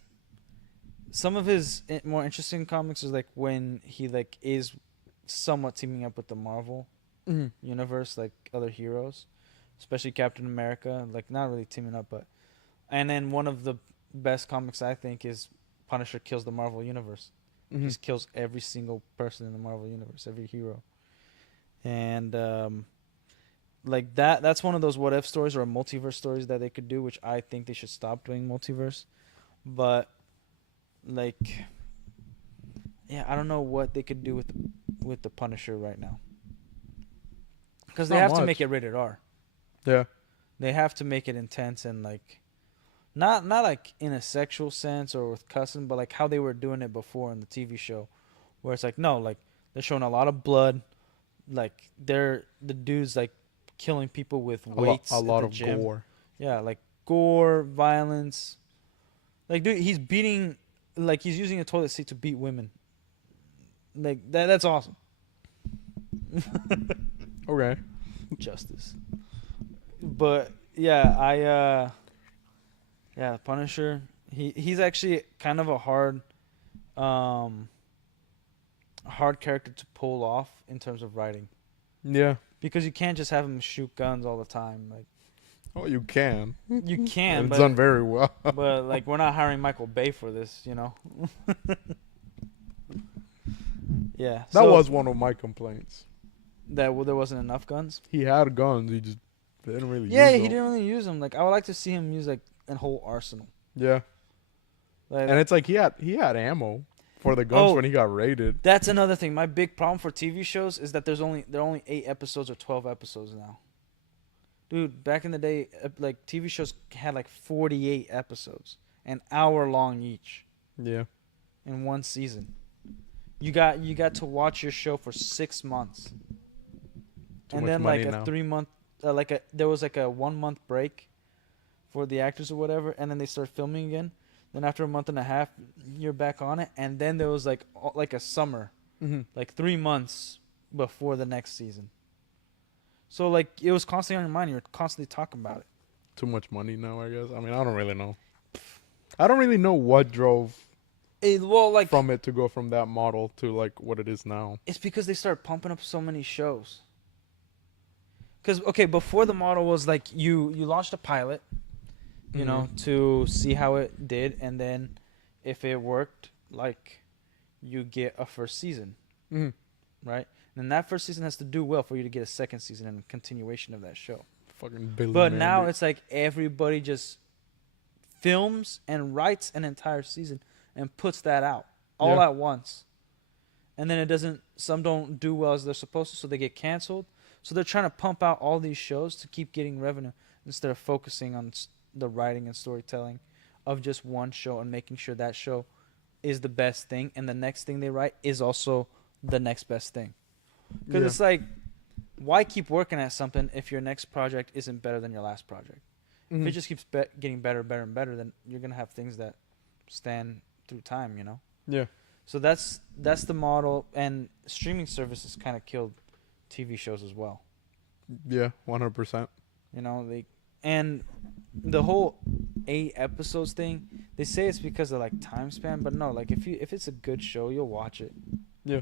some of his more interesting comics is like when he like is somewhat teaming up with the Marvel Mhm. universe, like other heroes. especially Captain America. Like not really teaming up, but and then one of the best comics I think is Punisher kills the Marvel universe. He Hmm. just kills every single person in the Marvel universe, every hero, and like that's one of those what if stories or multiverse stories that they could do, which I think they should stop doing multiverse. But like, yeah, I don't know what they could do with the Punisher right now because they Not have to make much. it rated R. Yeah. They have to make it intense and like not like in a sexual sense or with cussing, but like how they were doing it before in the TV show, where it's like no, like they're showing a lot of blood, like they're the dudes like killing people with A weights at lot the of gym. gore. Yeah, like gore, violence. Like dude, he's beating, like he's using a toilet seat to beat women. Like that's awesome. Okay. Justice. But yeah, yeah, Punisher. He's actually kind of a um hard character to pull off in terms of writing Yeah. because you can't just have him shoot guns all the time. Like Oh, you can. you can, And it's done but very well. like we're not hiring Michael Bay for this, you know. Yeah. That So was one of my complaints. that there wasn't enough guns. He had guns. He just didn't really Yeah, use he them. didn't really use them. Like I would like to see him use like a whole arsenal. Yeah. Like And it's like he had ammo for the guns Oh. when he got raided. that's another thing. My big problem for TV shows is that there are only 8 episodes or 12 episodes now. Dude, back in the day, like TV shows had like 48 episodes, an hour long each Yeah. in one season. You got to watch your show for 6 months, Too and much then money like a now. 3 month, there was like a 1 month break for the actors or whatever, and then they start filming again. Then after a month and a half, you're back on it, and then there was like a summer, Hmm. like 3 months before the next season. So like it was constantly on your mind. You're constantly talking about it. Too much money now, I guess. I mean, I don't really know. I don't really know what drove Well, like from it to go from that model to like what it is now. it's because they started pumping up so many shows. Because okay, before the model was like you launched a pilot, you know, to see how it did, and then if it worked, like you get a first season, Hmm. right? And then that first season has to do well for you to get a second season and a continuation of that show. Fucking Billy. But now Mandy. it's like everybody just films and writes an entire season and puts that out all Yeah. at once. And then it doesn't, some don't do well as they're supposed to, so they get canceled. So they're trying to pump out all these shows to keep getting revenue instead of focusing on the writing and storytelling of just one show and making sure that show is the best thing and the next thing they write is also the next best thing. Because Yeah. it's like, why keep working at something if your next project isn't better than your last project? If Mhm. it just keeps getting better, better, and better, then you're gonna have things that stand through time, you know. Yeah. So that's the model, and streaming services kind of killed TV shows as well. Yeah. 100%. You know, and the whole 8 episodes thing. They say it's because of like time span, but no, like if it's a good show, you'll watch it. Yeah.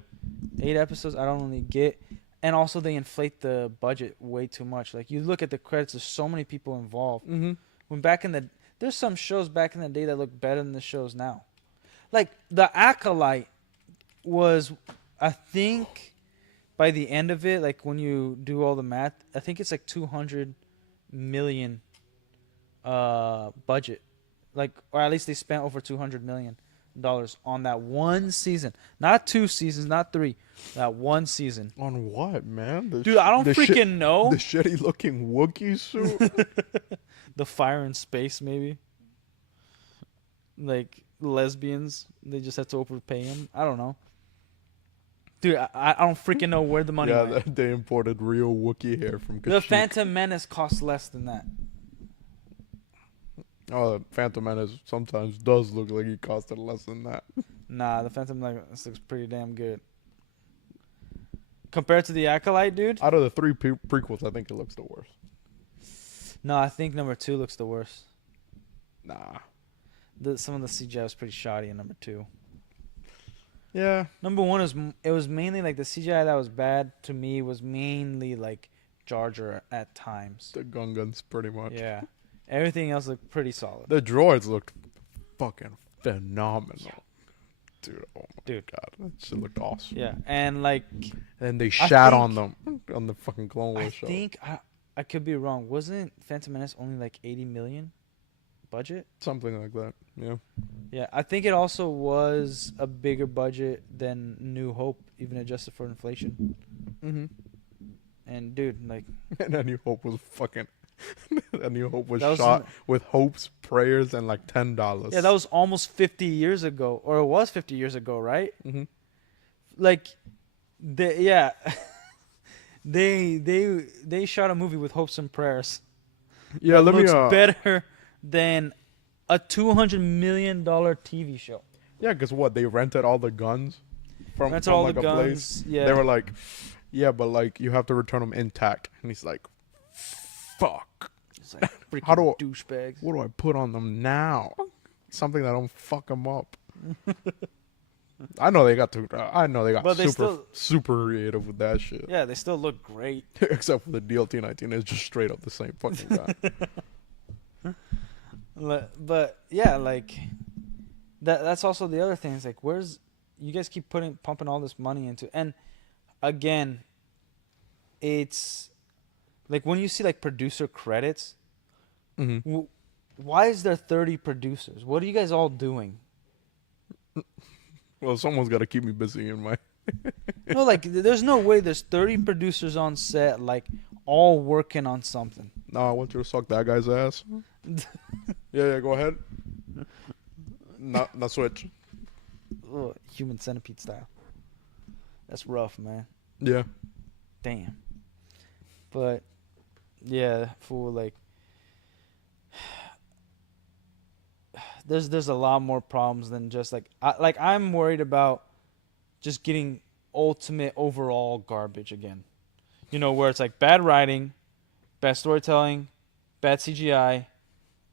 8 episodes, I don't really get. And also, they inflate the budget way too much. Like you look at the credits, there's so many people involved. Mm-hmm. When there's some shows back in the day that look better than the shows now. Like The Acolyte was, I think, by the end of it, like when you do all the math, I think it's like 200 million budget, like, or at least they spent over 200 million dollars on that one season, not 2 seasons, not 3, that one season. On what, man? Dude, I don't the freaking know. The shitty looking Wookiee suit. The fire in space, maybe. Like lesbians, they just have to overpay him. I don't know. Dude, I don't freaking know where the money Yeah, went. they imported real Wookiee hair from The Kashyyyk. Phantom Menace costs less than that. Oh, the Phantom Menace sometimes does look like he costed less than that. Nah, the Phantom Menace looks pretty damn good. Compared to the Acolyte, dude? Out of the 3 prequels, I think it looks the worst. No, I think number 2 looks the worst. Nah. Some of the CGI was pretty shoddy in number 2. Yeah. Number 1 it was mainly like the CGI that was bad to me was mainly like Jar Jar at times. The Gungans, pretty much. Yeah, everything else looked pretty solid. The droids looked fucking phenomenal. Dude, oh my Dude. god. That shit looked awesome. Yeah, and like And they shat on think- them on the fucking Clone Wars I show. think I could be wrong. Wasn't Phantom Menace only like 80 million budget? Something like that. Yeah. Yeah, I think it also was a bigger budget than New Hope, even adjusted for inflation. Mm-hmm. And dude, like And A New Hope was fucking. A New Hope was That was shot in- with hopes, prayers, and like $10. yeah, that was almost 50 years ago, or it was 50 years ago, right? Mm-hmm. Like, they shot a movie with hopes and prayers. Yeah, that let me. looks better than a $200 million TV show. Yeah, because what? They rented all the guns from, Rented from all like the a guns. place. Yeah, They were like, yeah, but like you have to return them intact. And he's like, fuck. it's like freaking How do I- douchebags. What do I put on them now? Something that don't fuck them up. I know they got But they super creative with that shit. Yeah, they still look great. Except for the DLT-19, it's just straight up the same fucking guy. But yeah, like that's also the other thing. It's like, where's you guys keep pumping all this money into? And again, it's like when you see like producer credits, Mm-hmm. why is there 30 producers? What are you guys all doing? Well, someone's got to keep me busy in my. No, like there's no way there's 30 producers on set, like all working on something. No, I want you to suck that guy's ass. Yeah, go ahead. Not switch. Ugh, human centipede style. That's rough, man. Yeah. Damn. But yeah, fool, like there's a lot more problems than just like I'm worried about just getting ultimate overall garbage again. You know, where it's like bad writing, bad storytelling, bad CGI,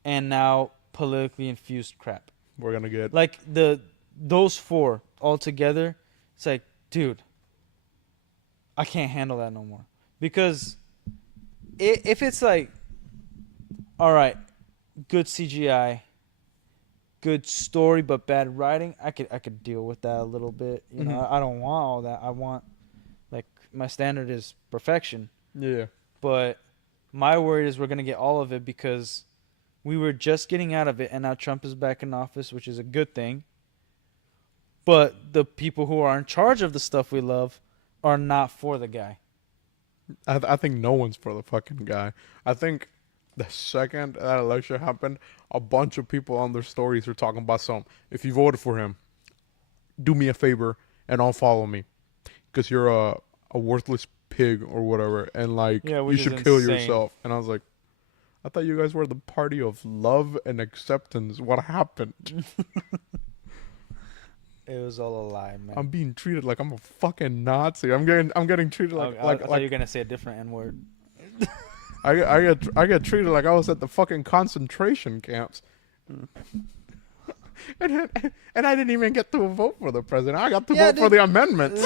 and now politically infused crap. We're going to get. Like those four all together, it's like, dude, I can't handle that no more. Because if it's like, all right, good CGI, good story but bad writing, I could deal with that a little bit. You know, I don't want all that. I want, like, my standard is perfection. Yeah. But my worry is we're gonna get all of it because we were just getting out of it, and now Trump is back in office, which is a good thing. But the people who are in charge of the stuff we love are not for the guy. I think no one's for the fucking guy. I think the second that election happened, a bunch of people on their stories were talking about if you voted for him, do me a favor and unfollow me. Because you're a worthless pig or whatever. And like, Yeah, you which is should kill insane. yourself. And I was like, I thought you guys were the party of love and acceptance. What happened? It was all a lie, man. I'm being treated like I'm a fucking Nazi. I'm getting treated I like thought you were gonna say a different N word. I get treated like I was at the fucking concentration camps. and I didn't even get to vote for the president. I got to vote for the amendments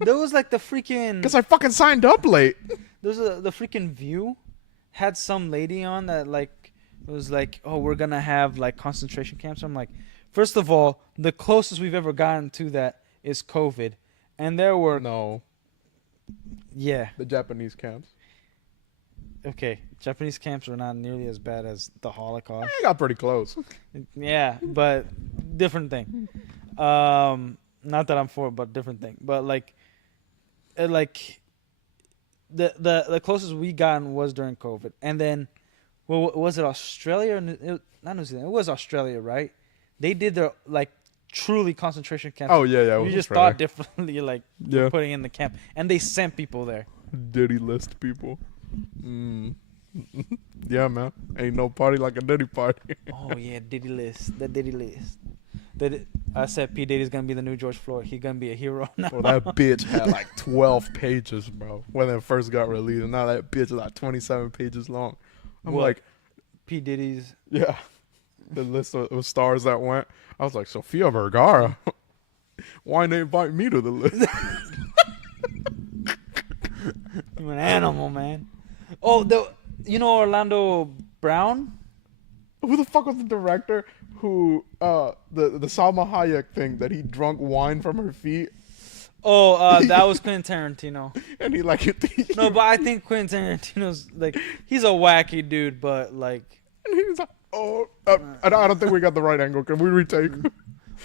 There was like the freaking. because I fucking signed up late. The freaking View had some lady on that like was like, oh, we're gonna have like concentration camps. I'm like, first of all, the closest we've ever gotten to that is COVID, and there were No, yeah, the Japanese camps. okay, Japanese camps were not nearly as bad as the Holocaust. I got pretty close. Yeah, but different thing. Not that I'm for it, but different thing. But like the closest we gotten was during COVID, and then, well, was it Australia? Not New Zealand. It was Australia, right? They did their like truly concentration camps. Oh yeah. you it just was thought differently, like Yeah. putting in the camp, and they sent people there. Diddy list people. Yeah, man. Ain't no party like a Diddy party. Oh yeah, Diddy list. The Diddy list. I said P Diddy's gonna be the new George Floyd. He's gonna be a hero now. Well, that bitch had like 12 pages, bro, when it first got released. And now that bitch is like 27 pages long. I'm What? like, P Diddy's. yeah. The list of stars that went. I was like, Sofia Vergara. Why didn't they invite me to the list? You an animal, man. Oh, you know Orlando Brown? Who the fuck was the director who the Salma Hayek thing that he drunk wine from her feet Oh, that was Quentin Tarantino. and he like No, but I think Quentin Tarantino's like he's a wacky dude, but like and he was like, oh, I don't think we got the right angle. Can we retake?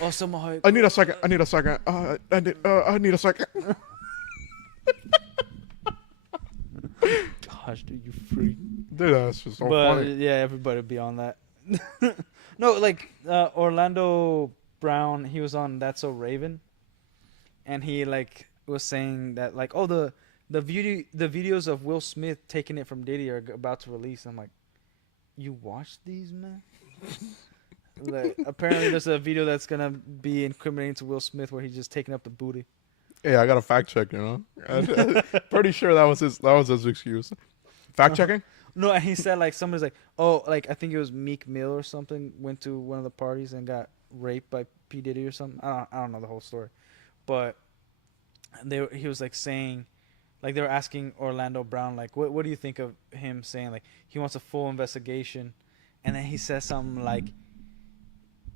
oh, Salma Hayek. I need a second. I need a second. I need a second. Gosh, dude, you freak. Dude, that's just so But funny. yeah, everybody would be on that. No, like Orlando Brown, he was on That's So Raven, and he like was saying that like, oh, the videos of Will Smith taking it from Diddy are about to release. I'm like, you watched these, man? Like, apparently there's a video that's gonna be incriminating to Will Smith where he's just taking up the booty. Yeah, I got to fact check. You know, pretty sure that was his excuse. Fact checking. No, and he said like somebody's like, oh, like I think it was Meek Mill or something went to one of the parties and got raped by P Diddy or something. I don't know the whole story, but he was like saying, like they were asking Orlando Brown like, what do you think of him saying like he wants a full investigation, and then he says something like,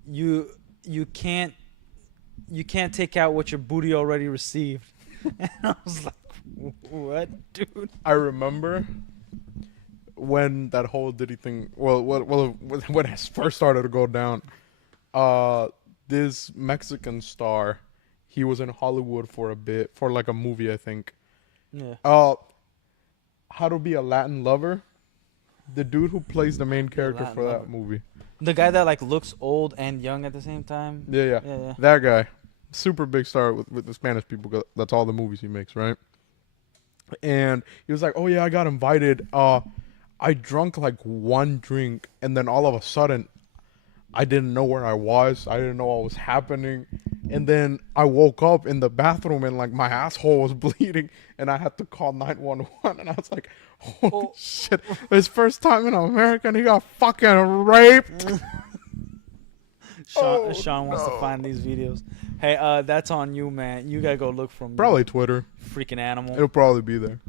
you can't take out what your booty already received, and I was like, what, dude? I remember when that whole Diddy thing. Well, when it first started to go down. This Mexican star, he was in Hollywood for a bit for like a movie, I think. Yeah. How to Be a Latin Lover. The dude who plays the main character Latin for that Lover. movie. The guy that like looks old and young at the same time. Yeah. Yeah. That guy, super big star with the Spanish people. 'Cause that's all the movies he makes, right? And he was like, "Oh yeah, I got invited. I drunk like one drink, and then all of a sudden, I didn't know where I was. I didn't know what was happening, and then I woke up in the bathroom and like my asshole was bleeding, and I had to call 911. And I was like, holy shit! His first time in America, and he got fucking raped." Sean wants to find these videos. Hey, that's on you, man. You gotta go look from Probably Twitter. freaking animal. It'll probably be there.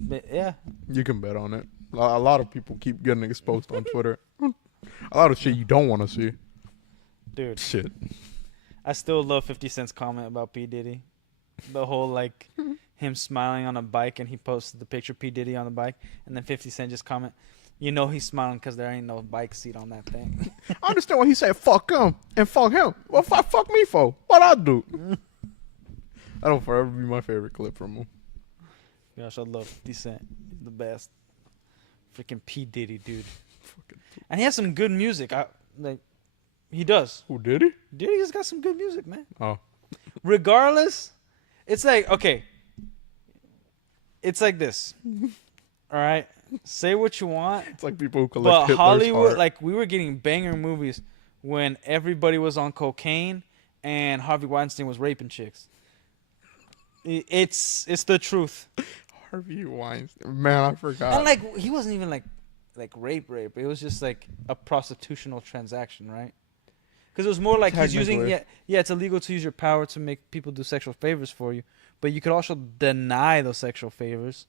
But, yeah. You can bet on it. A lot of people keep getting exposed on Twitter. A lot of shit you don't want to see. Dude, Shit. I still love 50 Cent's comment about P. Diddy. The whole, like, him smiling on a bike, and he posted the picture of P. Diddy on the bike, and then 50 Cent just comment, you know he's smiling because there ain't no bike seat on that thing. I understand why he said fuck him and fuck him. Well, fuck me for? What I do? That'll forever be my favorite clip from him. Gosh, I love 50 Cent. He's the best. Freaking P. Diddy, dude. And he has some good music. He does. Who did he? Diddy's got some good music, man. Oh. Regardless, it's like, okay. It's like this. All right? Say what you want. It's like people who collect But Hitler's Hollywood, heart. like, we were getting banger movies when everybody was on cocaine and Harvey Weinstein was raping chicks. It's the truth. Harvey Weinstein. Man, I forgot. And like he wasn't even like rape. It was just like a prostitutional transaction, right? Because it was more like he's using it's illegal to use your power to make people do sexual favors for you, but you could also deny those sexual favors.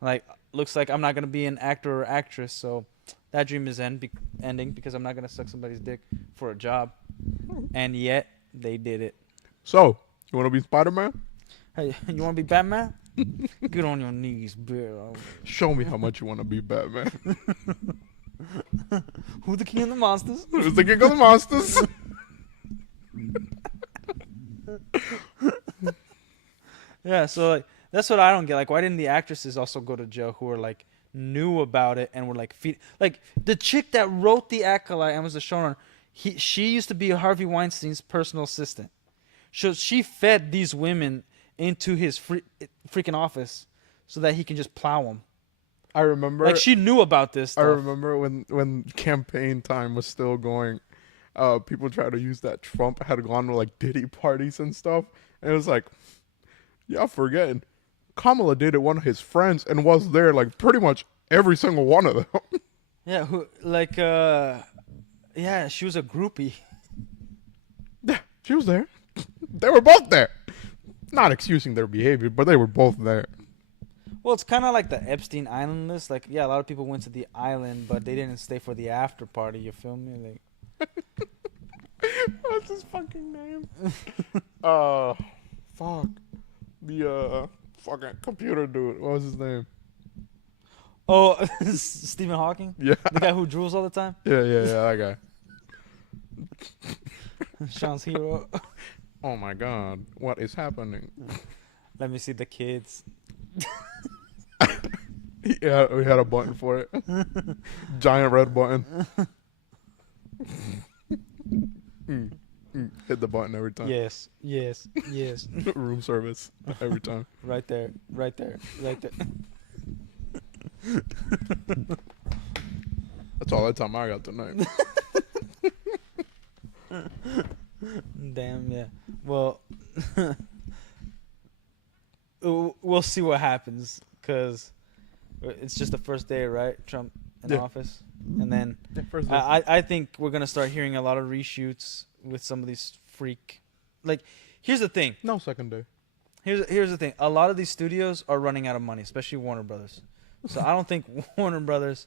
Like, looks like I'm not gonna be an actor or actress, so that dream is ending because I'm not gonna suck somebody's dick for a job, and yet they did it. So, you want to be Spider-Man? Hey, you want to be Batman? Get on your knees, bro. Show me how much you want to be Batman. Who the king of the monsters? Who's the king of the monsters? Yeah, so like that's what I don't get. Like, why didn't the actresses also go to jail who were like knew about it and were like like the chick that wrote The Acolyte and was the showrunner? She used to be Harvey Weinstein's personal assistant. So she fed these women into his freaking office so that he can just plow them. I remember. Like, she knew about this stuff. I remember when campaign time was still going, people tried to use that Trump had gone to like Diddy parties and stuff, and it was like, y'all forgetting, Kamala dated one of his friends and was there like pretty much every single one of them. Yeah, yeah, she was a groupie. Yeah, she was there. They were both there. Not excusing their behavior, but they were both there. Well, it's kind of like the Epstein Island list. Like, yeah, a lot of people went to the island, but they didn't stay for the after party. You feel me? Like, What's his fucking name? Fuck. The fucking computer dude. What was his name? oh, Stephen Hawking, Yeah. the guy who drools all the time. Yeah, that guy. Sean's hero. Oh my god, what is happening? Let me see the kids. Yeah, we had a button for it. Giant red button. Hit the button every time. Yes, yes, yes. Room service every time. Right there, right there, right there. That's all that time I got tonight. Damn, yeah. Well, we'll see what happens, because it's just the first day, right? Trump in Yeah. office. And then The first I think we're going to start hearing a lot of reshoots with some of these freak. Like, here's the thing. no second day. Here's the thing. A lot of these studios are running out of money, especially Warner Brothers. So I don't think Warner Brothers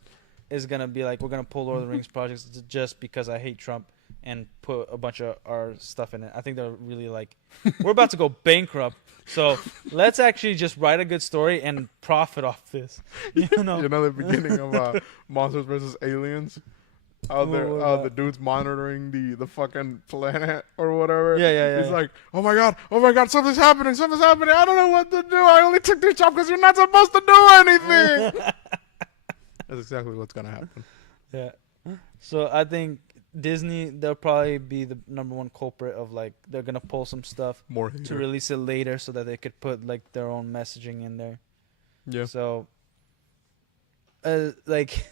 is going to be like, we're going to pull Lord of the Rings projects just because I hate Trump and put a bunch of our stuff in it. I think they're really like, we're about to go bankrupt. So let's actually just write a good story and profit off this. You know? You know the beginning of Monsters vs. Aliens? How the dude's monitoring the fucking planet or whatever. Yeah. He's like, oh my god, something's happening. I don't know what to do. I only took this job because you're not supposed to do anything. That's exactly what's gonna happen. Yeah. So I think Disney, they'll probably be the number one culprit of, like, they're gonna pull some stuff More to hater. release it later so that they could put like their own messaging in there. Yeah. So, like,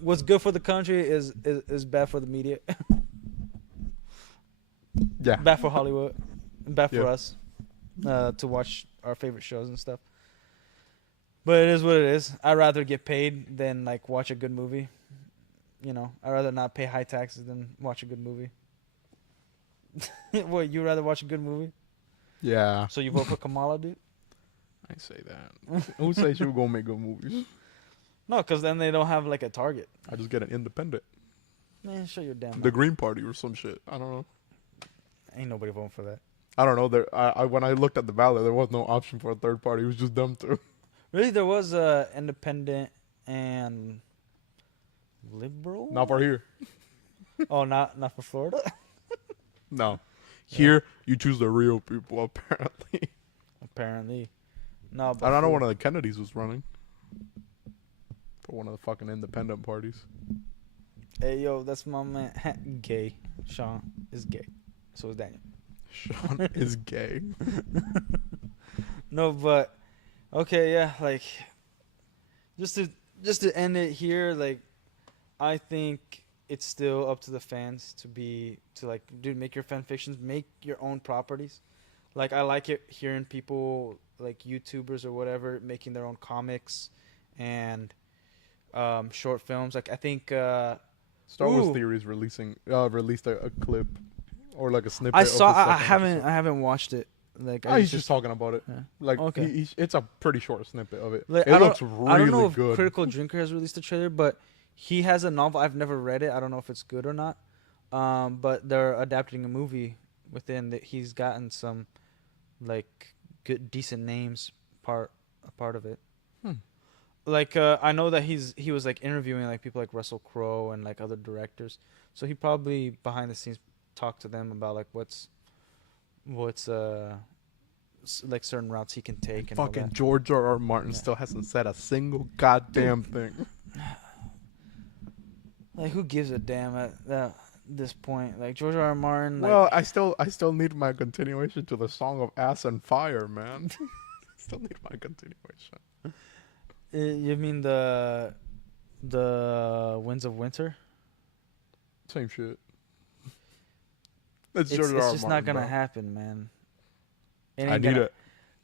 what's good for the country is bad for the media, Yeah. bad for Hollywood, and bad Yeah. for us to watch our favorite shows and stuff. But it is what it is. I'd rather get paid than like watch a good movie. You know, I'd rather not pay high taxes than watch a good movie. What, you rather watch a good movie? Yeah. So you vote for Kamala, dude? I say that. Who says she was gonna make good movies? No, because then they don't have like a target. I just get an independent. Man, show your damn The mouth. Green Party or some shit. I don't know. Ain't nobody voting for that. I don't know. I when I looked at the ballot, there was no option for a third party. It was just them two. Really, there was independent and liberal. Not for here. Oh, not for Florida. No. Here, you choose the real people, apparently. Apparently, no. I don't know one of the Kennedys was running. For one of the fucking independent parties. Hey, yo, that's my man. Gay. Sean is gay. So is Daniel. Sean is gay. No, but okay, yeah, like just to end it here, like I think it's still up to the fans to like, dude, make your fan fictions, make your own properties. Like, I like it hearing people like YouTubers or whatever making their own comics and short films. Like, I think Star Wars Ooh. Theories released a clip or like a snippet. I of saw. the I second haven't. episode. I haven't watched it. Like, Oh, he's just talking about it. Yeah. Like, Okay. it's a pretty short snippet of it. Like, It looks really I don't know if good. Critical Drinker has released a trailer, but he has a novel. I've never read it. I don't know if it's good or not. But they're adapting a movie within that. He's gotten some like good, decent names a part of it. Like, I know that he was like interviewing like people like Russell Crowe and like other directors. So he probably behind the scenes talked to them about like what's like certain routes he can take and all Fucking that. George R.R. Martin Yeah. still hasn't said a single goddamn thing. Like, who gives a damn at this point? Like, George R. R. Martin. Like, Well, I still need my continuation to the Song of Ass and Fire, man. Still need my continuation. you mean the Winds of Winter? Same shit. It's It's George R. R. just Martin, not gonna bro. happen, man. It I ain't need gonna- it.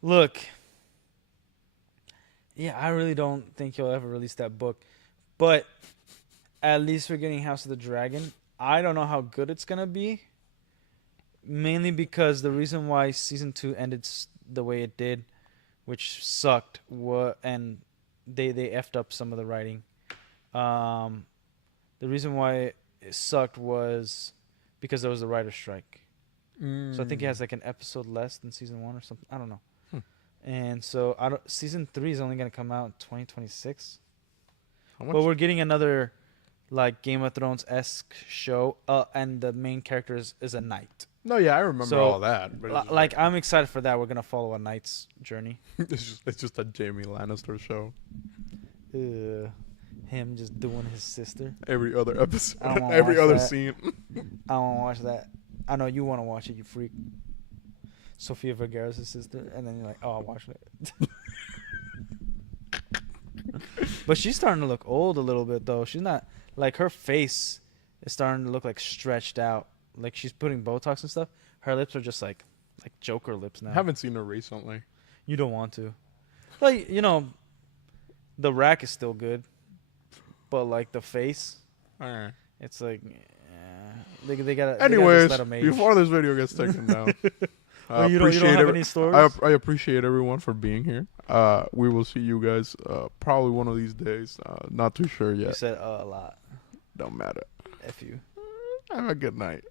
Look. Yeah, I really don't think he'll ever release that book, but at least we're getting House of the Dragon. I don't know how good it's gonna be. mainly because the reason why season 2 ended the way it did, which sucked, and they effed up some of the writing. Um, the reason why it sucked was because there was a writer's strike. So I think it has like an episode less than season 1 or something. I don't know. Hmm. And so season 3 is only gonna come out in 2026. How But much? we're getting another like Game of Thrones esque show, and the main character is a knight. No, yeah, I remember So, all that. But it's Like I'm excited for that. We're gonna follow a knight's journey. it's just a Jamie Lannister show. Him just doing his sister. Every other episode, I don't wanna every watch other that. scene. I don't want to watch that. I know you want to watch it, you freak. Sofia Vergara's sister, and then you're like, oh, I'll watch it. But she's starting to look old a little bit, though. She's not like her face is starting to look like stretched out. Like she's putting Botox and stuff. Her lips are just like Joker lips now. I haven't seen her recently. You don't want to. Like the rack is still good, but like the face, Alright. it's like they gotta. Anyways, let 'em age. before this video gets taken down, Oh, you don't have any stories? I appreciate everyone for being here. We will see you guys probably one of these days. Not too sure You yet. said a lot. Don't matter. F you. Have a good night.